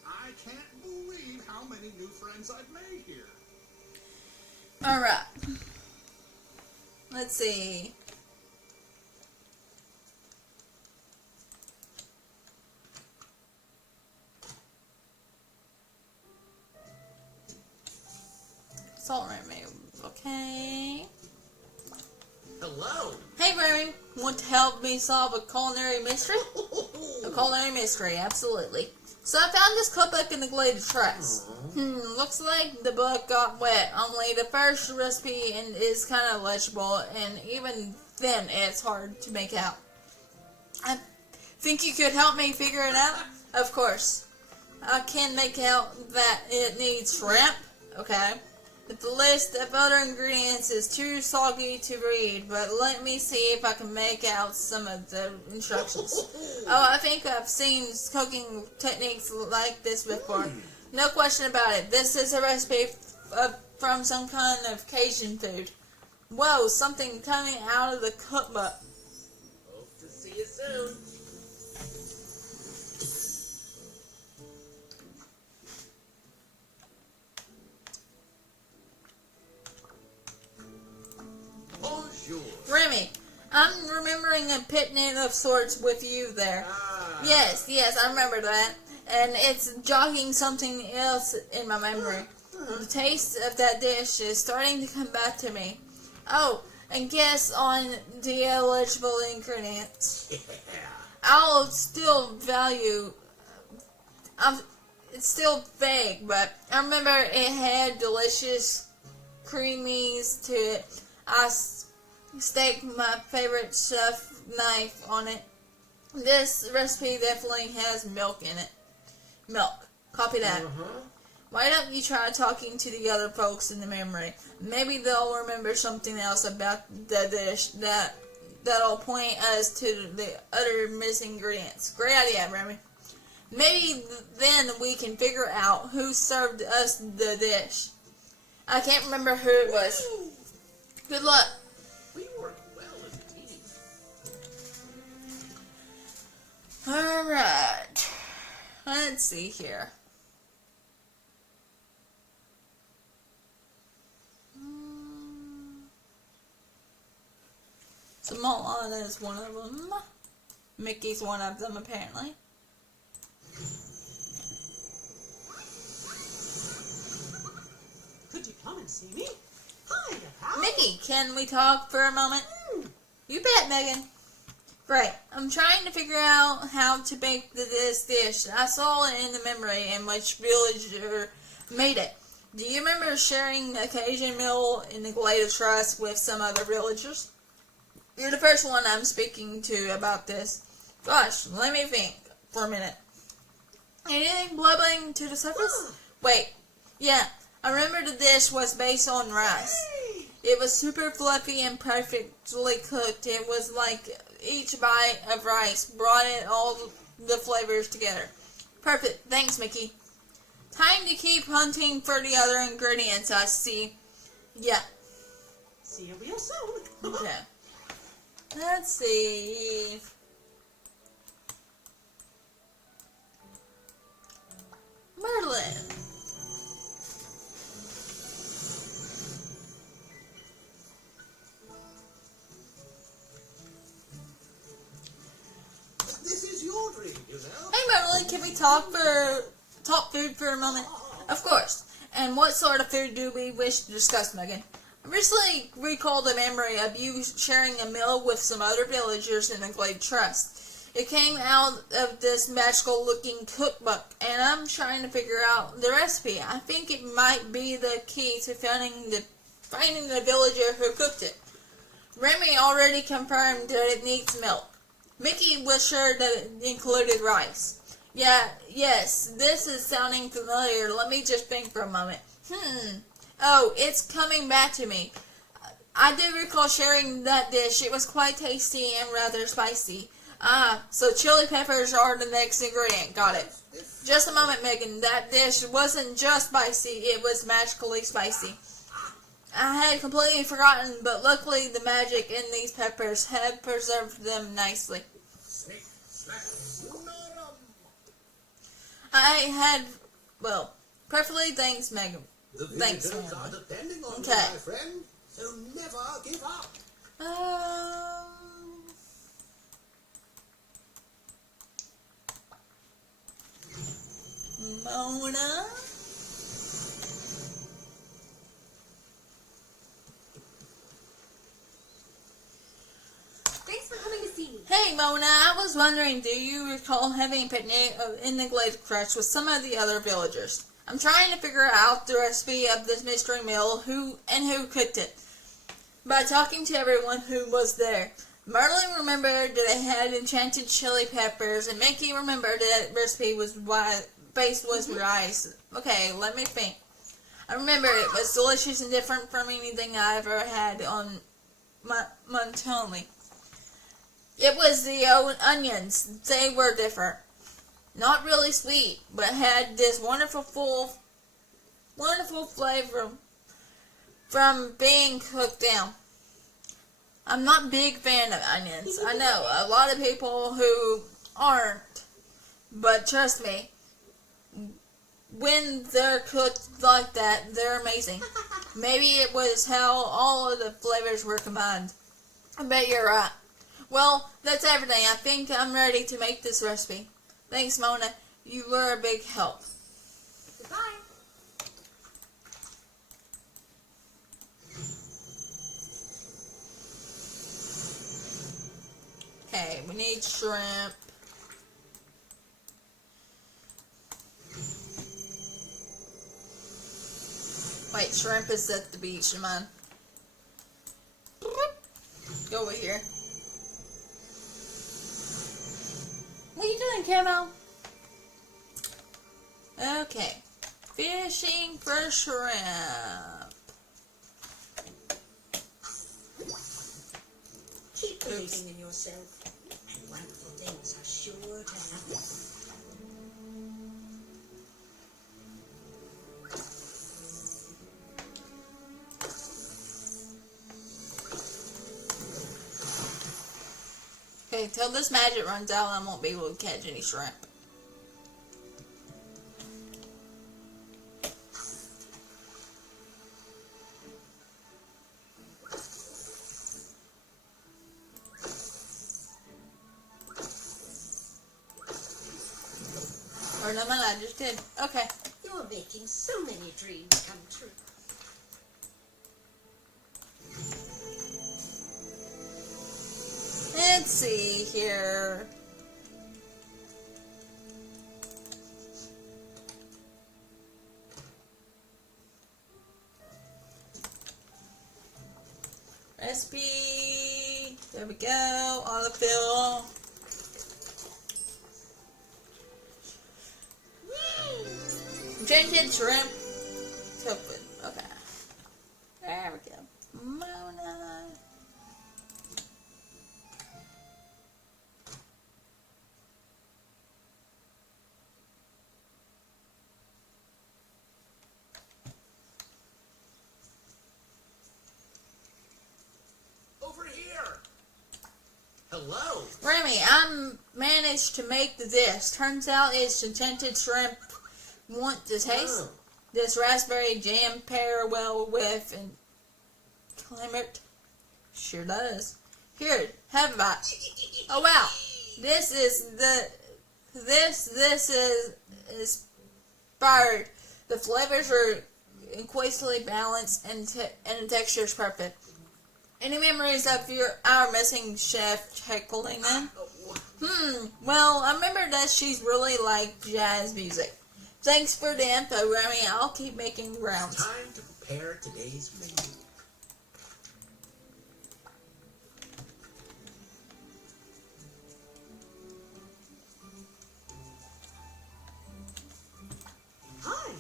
I can't believe how many new friends I've made here. Alright. Let's see. Salt Remy. Okay. Hello. Hey Remy, want to help me solve a culinary mystery? A culinary mystery, absolutely. So I found this cookbook in the Glade Trust. Looks like the book got wet, only the first recipe is kind of legible, and even then it's hard to make out. I think you could help me figure it out? Of course. I can make out that it needs shrimp, okay? But the list of other ingredients is too soggy to read, but let me see if I can make out some of the instructions. Oh, I think I've seen cooking techniques like this before. No question about it. This is a recipe from some kind of Cajun food. Whoa, something coming out of the cookbook. Hope to see you soon. Bonjour. Remy, I'm remembering a picnic of sorts with you there. Yes, I remember that. And it's jogging something else in my memory. The taste of that dish is starting to come back to me. Oh, and guess on the eligible ingredients. Yeah. I'll still value... it's still vague, but I remember it had delicious creamies to it. I staked my favorite chef knife on it. This recipe definitely has milk in it. Milk. Copy that. Why don't you try talking to the other folks in the memory? Maybe they'll remember something else about the dish that'll point us to the other missing ingredients. Great idea, Remy. Maybe then we can figure out who served us the dish. I can't remember who it was. Good luck. We work well as a team. Alright. Let's see here. So Malana is one of them. Mickey's one of them, apparently. Could you come and see me? Hi, pal. Mickey, can we talk for a moment? You bet, Megan. Great. I'm trying to figure out how to make this dish. I saw it in the memory in which villager made it. Do you remember sharing a Cajun meal in the Glade of Trust with some other villagers? You're the first one I'm speaking to about this. Gosh, let me think for a minute. Anything bubbling to the surface? Wait. Yeah, I remember the dish was based on rice. It was super fluffy and perfectly cooked. It was like each bite of rice brought in all the flavors together. Perfect. Thanks, Mickey. Time to keep hunting for the other ingredients, I see. Yeah. See you real soon. Okay. Let's see. Merlin. This is your dream, you know. Hey Merlin, can we talk food for a moment? Of course. And what sort of food do we wish to discuss, Megan? I recently recalled a memory of you sharing a meal with some other villagers in the Glade Trust. It came out of this magical-looking cookbook, and I'm trying to figure out the recipe. I think it might be the key to finding the villager who cooked it. Remy already confirmed that it needs milk. Mickey was sure that it included rice. Yes, this is sounding familiar. Let me just think for a moment. Oh, it's coming back to me. I do recall sharing that dish. It was quite tasty and rather spicy. So chili peppers are the next ingredient. Got it. If Just a moment, Megan. That dish wasn't just spicy, it was magically spicy. I had completely forgotten, but luckily the magic in these peppers had preserved them nicely. Snick, snack, snorum. I had, well, perfectly thanks, Megan. The Thanks, villagers are Megan. depending on Okay. you, my friend, so never give up. Mona? Thanks for coming to see me. Hey Mona, I was wondering, do you recall having a picnic in the Glade Crutch with some of the other villagers? I'm trying to figure out the recipe of this mystery meal, who cooked it, by talking to everyone who was there. Merlin remembered that it had enchanted chili peppers, and Mickey remembered that recipe was base was rice. Okay, let me think. I remember it was delicious and different from anything I ever had on Montoni. It was the onions. They were different. Not really sweet, but had this wonderful flavor from being cooked down. I'm not a big fan of onions. I know a lot of people who aren't, but trust me, when they're cooked like that, they're amazing. Maybe it was how all of the flavors were combined. I bet you're right. Well, that's everything. I think I'm ready to make this recipe. Thanks, Mona. You were a big help. Goodbye. Okay, we need shrimp. Wait, shrimp is at the beach, am I? Go over here. What are you doing, Camo? Okay. Fishing for shrimp. Keep believing in yourself, and wonderful things are sure to happen. Okay, till this magic runs out, I won't be able to catch any shrimp. Or no, I just did. Okay. You're making so many dreams come true. Let's see here. Recipe. There we go. Autofill. Enchanted shrimp tofu. Okay. There we go. Mona. Over here. Hello. Remy, I managed to make the dish. Turns out it's enchanted shrimp. Want to taste? Oh. This raspberry jam pair well with and clamored. Sure does. Here, have a bite. Oh wow. This is inspired. The flavors are equally balanced and the texture is perfect. Any memories of our missing chef heckling them? Well, I remember that she's really like jazz music. Thanks for the info, Remy. I'll keep making rounds. Time to prepare today's menu. Hi.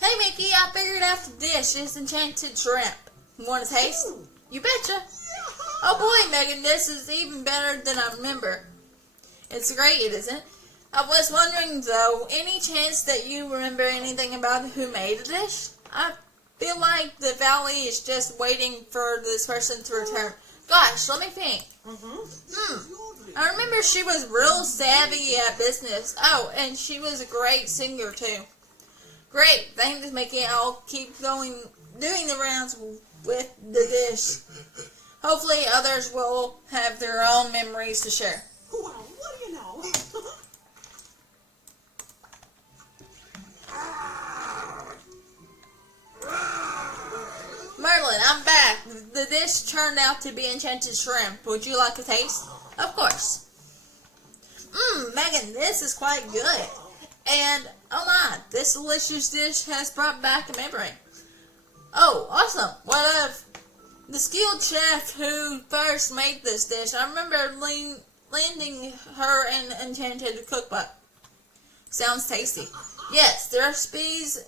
Hey, Mickey, I figured out the dish. It's enchanted shrimp. Want to taste? Ooh. You betcha. Oh boy, Megan, this is even better than I remember. It's great, isn't it? I was wondering though, any chance that you remember anything about who made the dish? I feel like the valley is just waiting for this person to return. Gosh, let me think. I remember she was real savvy at business. Oh, and she was a great singer too. Great, thanks, Mickey. I'll keep doing the rounds with the dish. Hopefully others will have their own memories to share. Well, what do you know? Merlin, I'm back. The dish turned out to be enchanted shrimp. Would you like a taste? Of course. Megan, this is quite good. And, oh my, this delicious dish has brought back a memory. Oh, awesome. What of the skilled chef who first made this dish? I remember lending her an enchanted cookbook. Sounds tasty. Yes, the recipes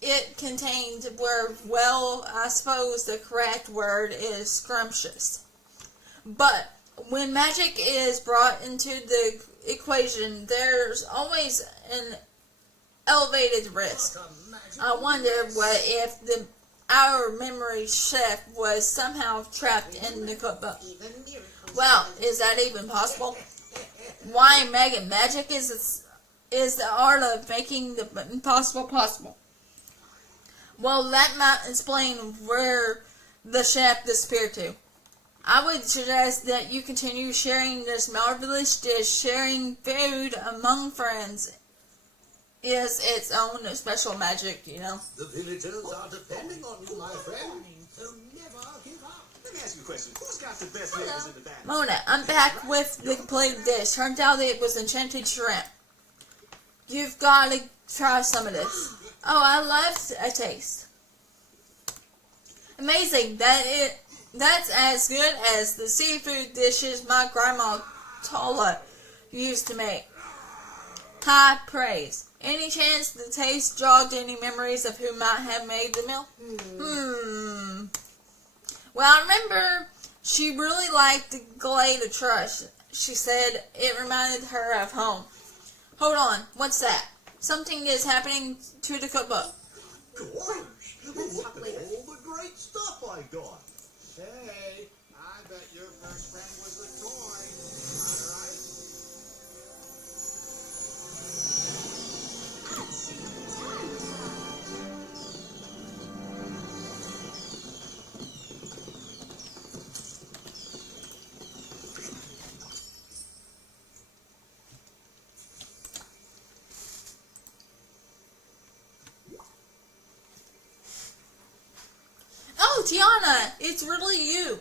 it contained were, well, I suppose the correct word is scrumptious. But when magic is brought into the equation, there's always an elevated risk. I wonder what if our memory chef was somehow trapped in the cookbook. Even miracles. Wow, is that even possible? Why, Megan, magic is the art of making the impossible possible. Well, that might explain where the chef disappeared to. I would suggest that you continue sharing this marvelous dish. Sharing food among friends is its own special magic, you know. The villagers are depending on you, my friend. So never give up. Let me ask you a question. Who's got the best neighbors in the valley? Mona, I'm back with the complete dish. Turned out it was enchanted shrimp. You've got to try some of this. Oh, I love a taste. Amazing. That's as good as the seafood dishes my grandma Tola used to make. High praise. Any chance the taste jogged any memories of who might have made the meal? Well, I remember she really liked the Glade of Trust. She said it reminded her of home. Hold on, what's that? Something is happening to the cookbook. Gosh, Let's look talk at later. all the great stuff I got. Hey, I bet your first friend was a toy. Am I right? Oh, Tiana, it's really you.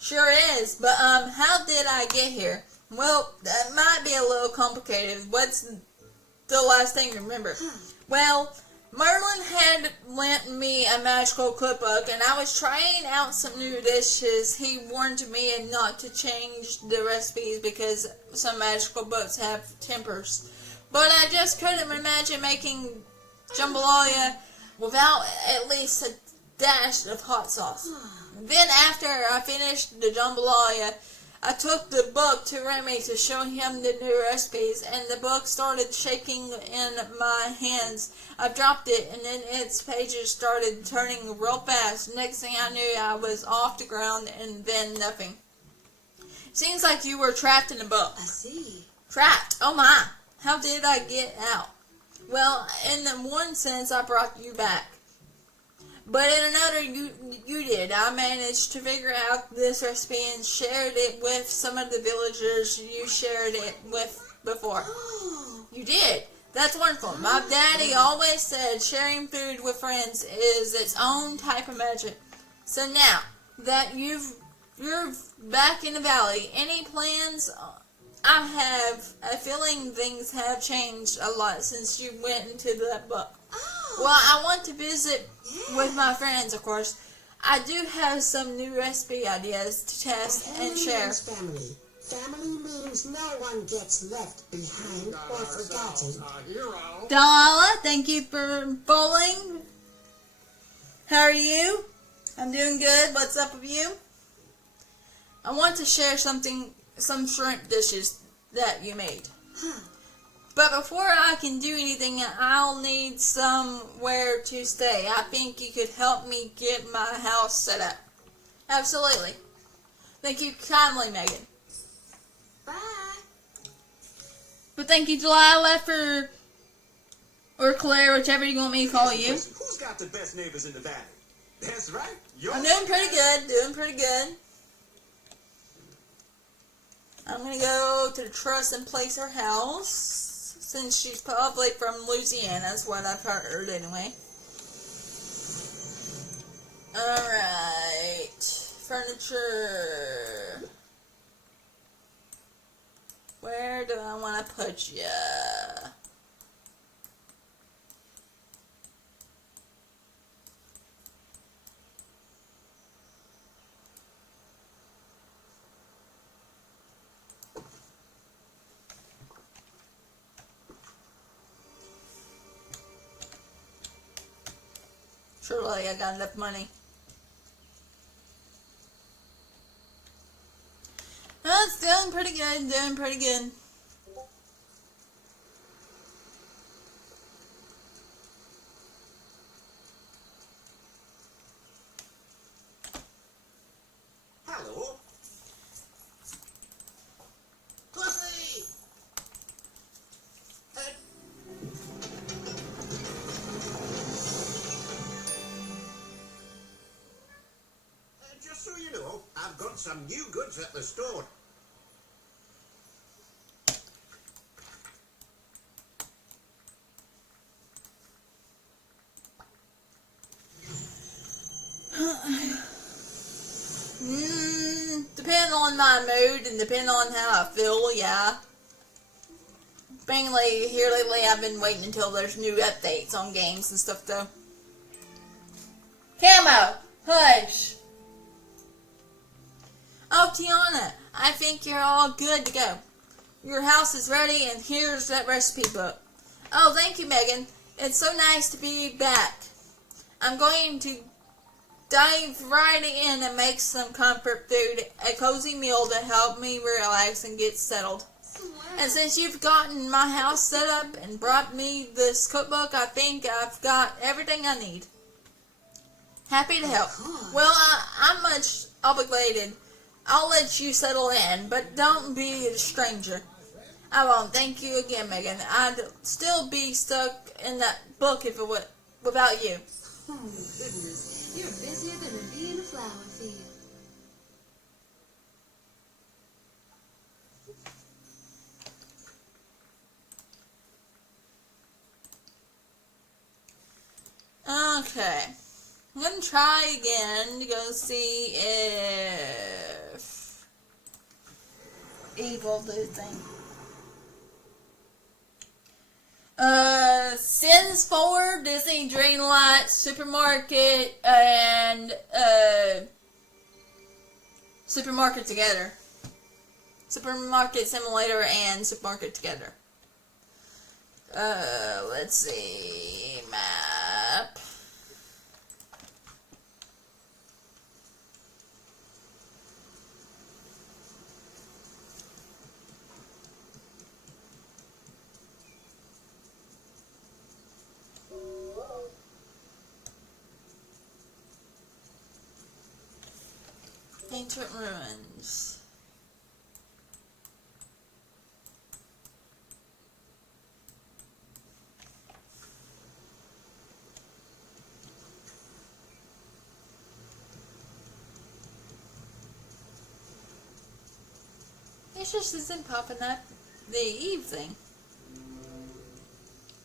Sure is, but how did I get here? Well, that might be a little complicated. What's the last thing you remember? Well, Merlin had lent me a magical cookbook, and I was trying out some new dishes. He warned me not to change the recipes because some magical books have tempers. But I just couldn't imagine making jambalaya without at least a dash of hot sauce. Then after I finished the jambalaya, I took the book to Remy to show him the new recipes, and the book started shaking in my hands. I dropped it, and then its pages started turning real fast. Next thing I knew, I was off the ground, and then nothing. Seems like you were trapped in a book. I see. Trapped? Oh my! How did I get out? Well, in one sense, I brought you back. But in another, you did. I managed to figure out this recipe and shared it with some of the villagers you shared it with before. You did. That's wonderful. My daddy always said sharing food with friends is its own type of magic. So now that you're back in the valley, any plans? I have a feeling things have changed a lot since you went into that book. Well, I want to visit with my friends, of course. I do have some new recipe ideas to test and share. Family. Family means no one gets left behind or forgotten. A hero. Dala, thank you for bowling. How are you? I'm doing good. What's up with you? I want to share some shrimp dishes that you made. But before I can do anything, I'll need somewhere to stay. I think you could help me get my house set up. Absolutely. Thank you kindly, Megan. Bye. But thank you, Delilah, or Claire, whichever you want me to call you. Who's got the best neighbors in the valley? That's right. I'm doing pretty good, I'm gonna go to the trust and place her house, since she's probably from Louisiana, that's what I've heard anyway. Alright, furniture. Where do I want to put ya? Surely I got enough money. Oh, it's doing pretty good, Hello. Pussy! Just so you know, I've got some new goods at the store. Depending on my mood and depending on how I feel, yeah. Mainly, here lately, I've been waiting until there's new updates on games and stuff, though. Camo! Hush! Oh, Tiana, I think you're all good to go. Your house is ready, and here's that recipe book. Oh, thank you, Megan. It's so nice to be back. I'm going to dive right in and make some comfort food, a cozy meal to help me relax and get settled. And since you've gotten my house set up and brought me this cookbook, I think I've got everything I need. Happy to help. Well, I'm much obligated. I'll let you settle in, but don't be a stranger. I won't. Thank you again, Megan. I'd still be stuck in that book if it would, without you. Oh, goodness. You're busier than a bee in a flower field. Okay. I'm going to try again to go see if Evil do thing. Sims 4, Disney Dreamlight, Supermarket, and Supermarket Together. Supermarket Simulator and Supermarket Together. Let's see. Map. Ancient ruins. It just isn't popping up the Eve thing.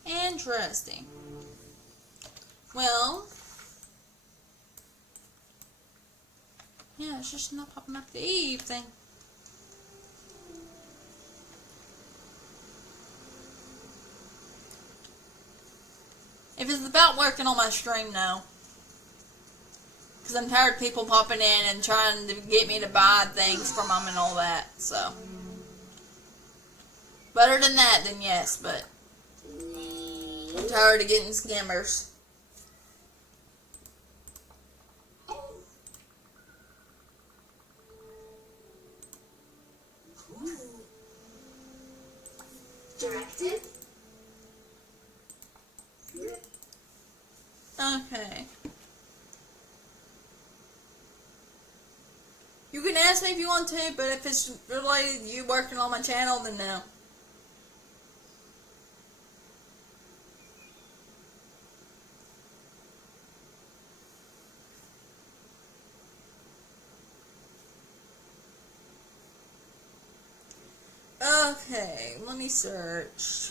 Interesting. Well, yeah, it's just not popping up the Eve thing. If it's about working on my stream now, because I'm tired of people popping in and trying to get me to buy things from them and all that, so. Better than that, then yes, but I'm tired of getting scammers. Directed You can ask me if you want to, but if it's related to you working on my channel, then no. Okay, let me search.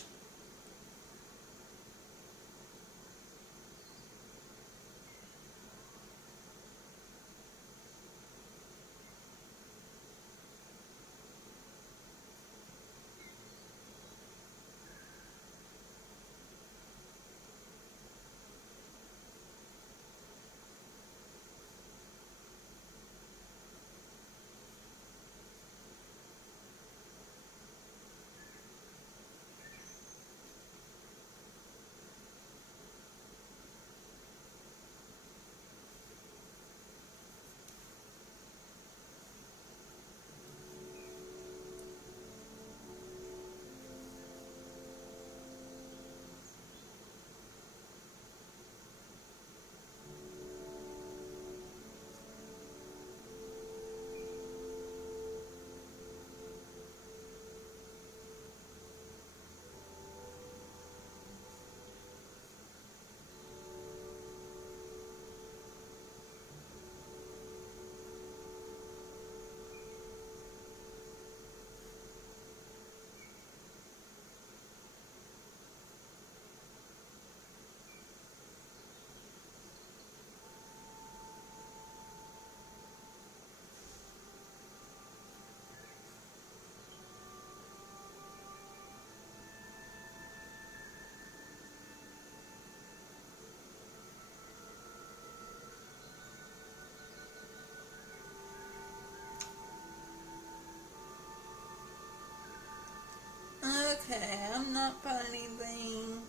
Okay, I'm not finding anything.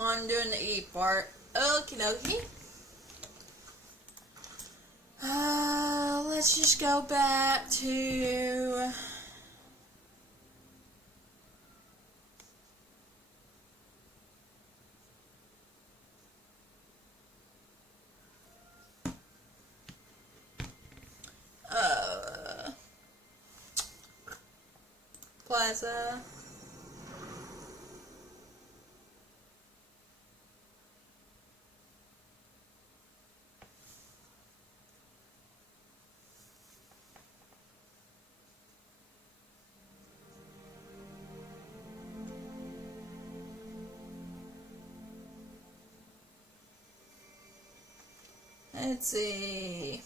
I'm doing the E part. Okie dokie. Let's just go back to Plaza. Let's see.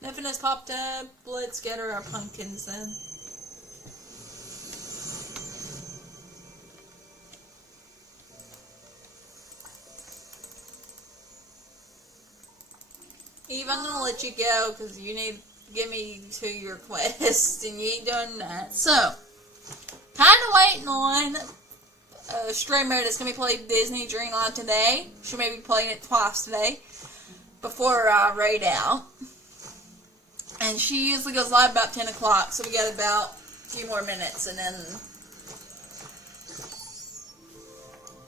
Nothing has popped up. Let's get her our pumpkins then. Eve, I'm gonna let you go because you need to get me to your quest, and you ain't done that. So, kind of waiting on a streamer that's gonna be playing Disney Dreamlight today. She may be playing it twice today before I raid out. And she usually goes live about 10 o'clock, so we got about a few more minutes, and then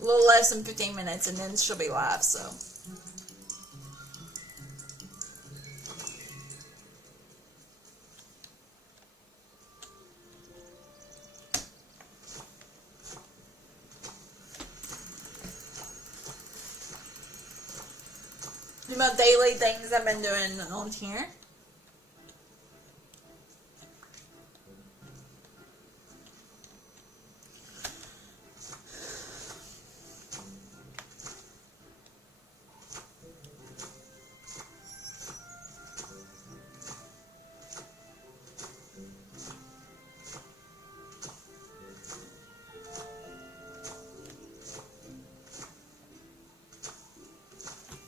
a little less than 15 minutes, and then she'll be live, so. Do my daily things I've been doing on here.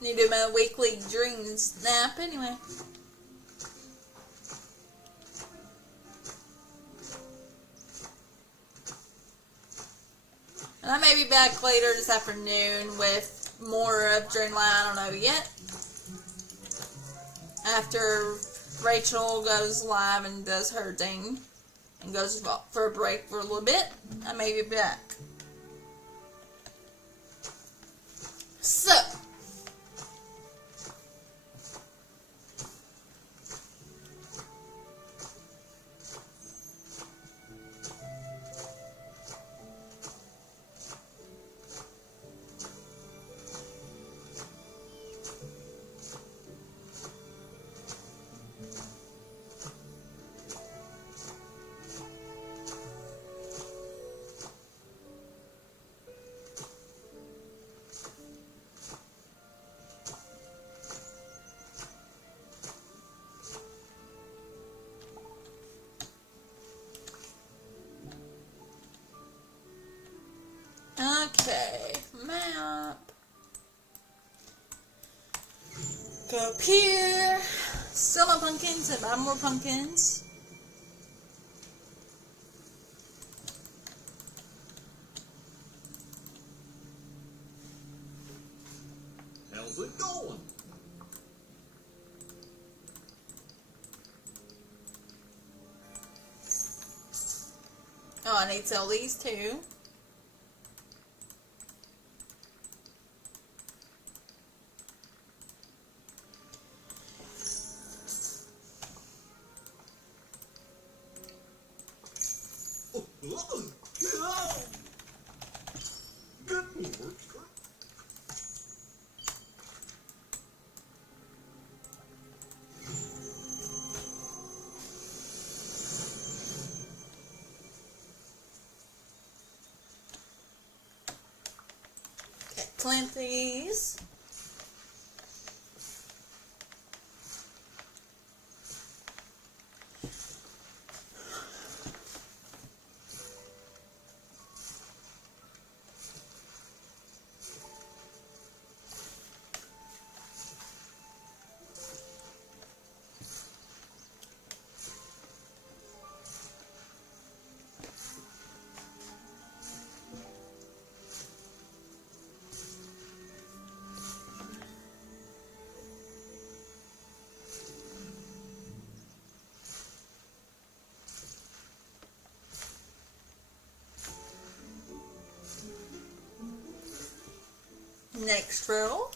Need to do my weekly dream snap anyway. And I may be back later this afternoon with more of Dreamland, I don't know yet. After Rachel goes live and does her thing and goes for a break for a little bit, I may be back. So, okay, map. Go up here. Sell my pumpkins and buy more pumpkins. How's it going? Oh, I need to sell these too. Good work. Okay, plant these. Next row.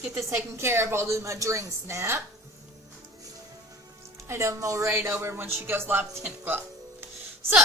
Get this taken care of. I'll do my drink snap. I done will right over when she goes live at 10 o'clock. So,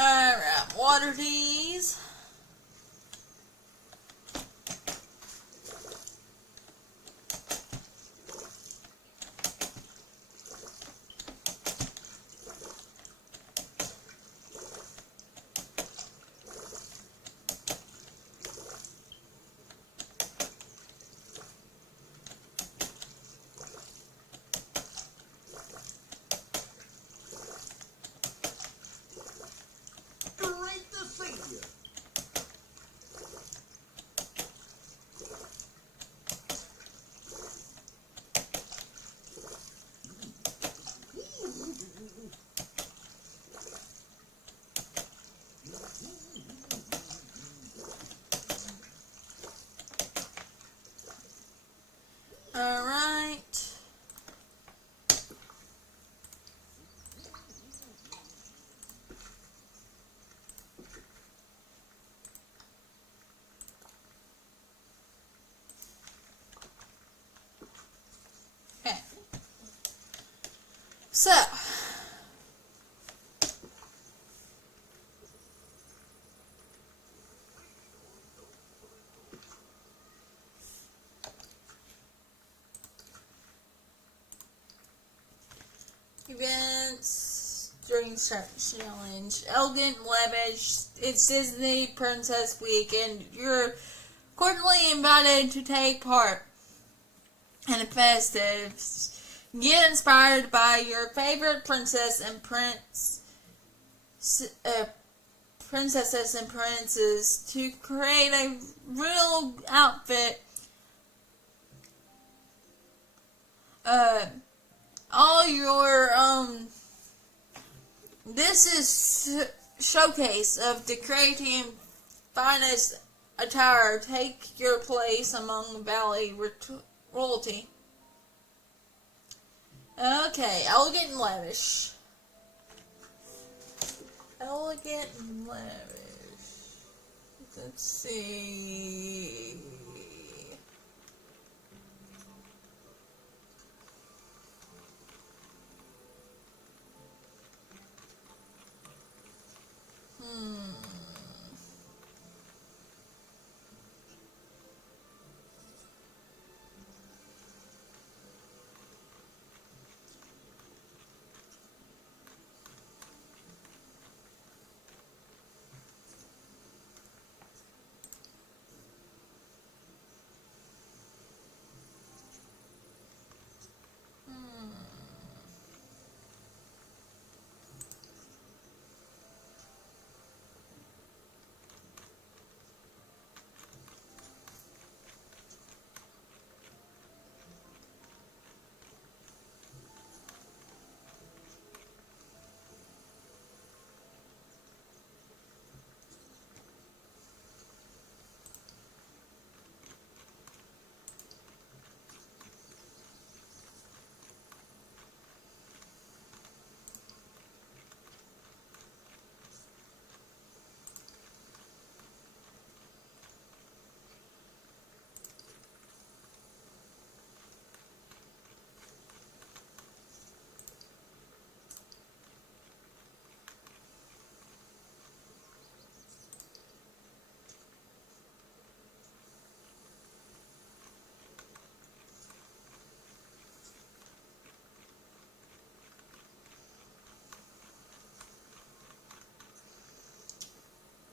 alright, water these. So, events during challenge. Elegant and lavish. It's Disney Princess Week, and you're cordially invited to take part in the festivities. Get inspired by your favorite princess and princesses and princes to create a real outfit. All your this is showcase of the creative finest attire. Take your place among Valley royalty. Okay, elegant and lavish. Elegant and lavish. Let's see.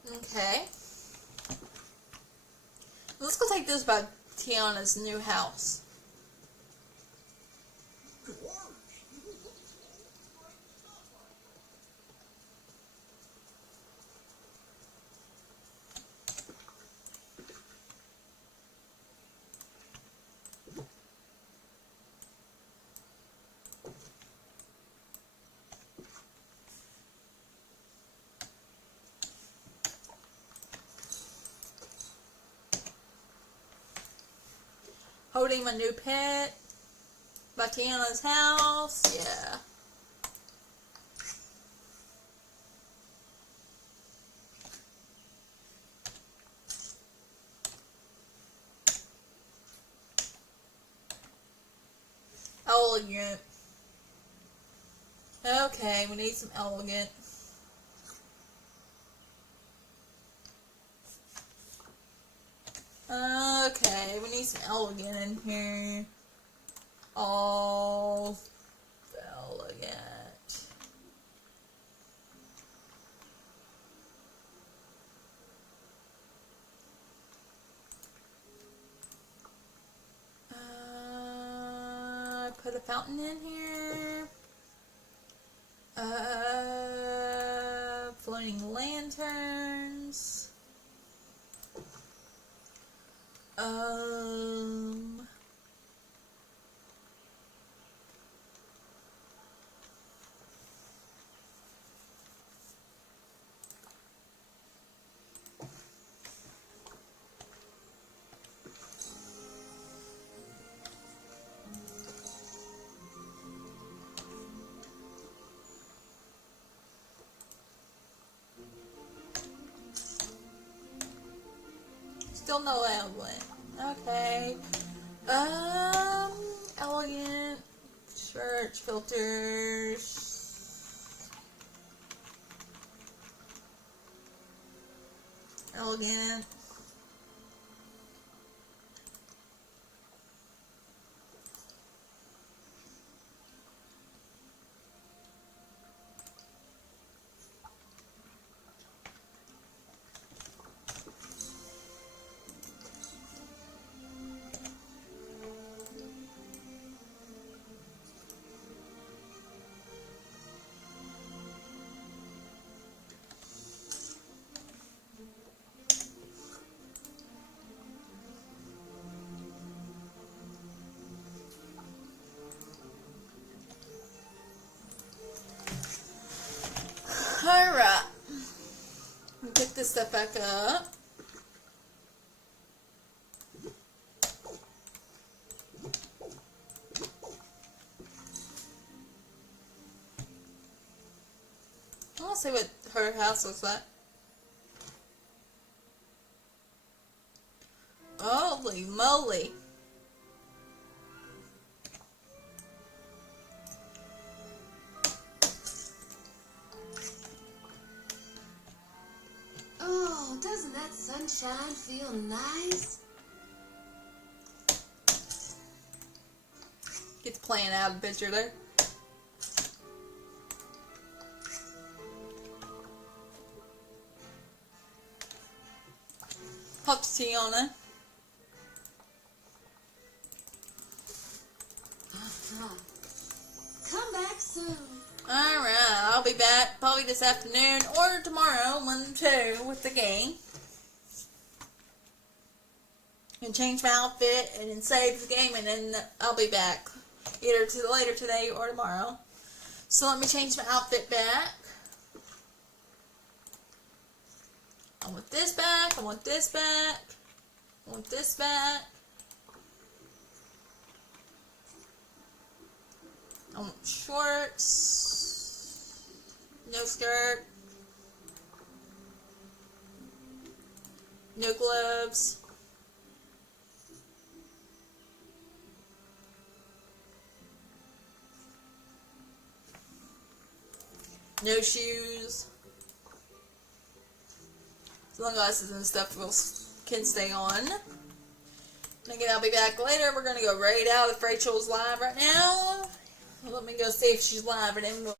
Okay. Let's go take this about Tiana's new house. Holding my new pet. By Tiana's house. Yeah. Elegant. Okay, we need some elegant. Okay, we need some elegant in here. All elegant. Put a fountain in here. Floating lanterns. Still no elegant. Okay. Elegant. Church filters. Elegant. Alright. Pick this stuff back up. I want to see what her house looks like. Holy moly. Oh, doesn't that sunshine feel nice? Get the plan out of the picture there. Pop the tea on it. Come back soon. Alright, I'll be back probably this afternoon or tomorrow, 1 2, with the game. And change my outfit and then save the game, and then I'll be back either later today or tomorrow. So let me change my outfit back. I want this back, I want this back, I want this back. I want shorts, no skirt, no gloves, no shoes. Sunglasses and stuff can stay on. And again, I'll be back later. We're going to go raid out if Rachel's live right now. Let me go see if she's live, and then we'll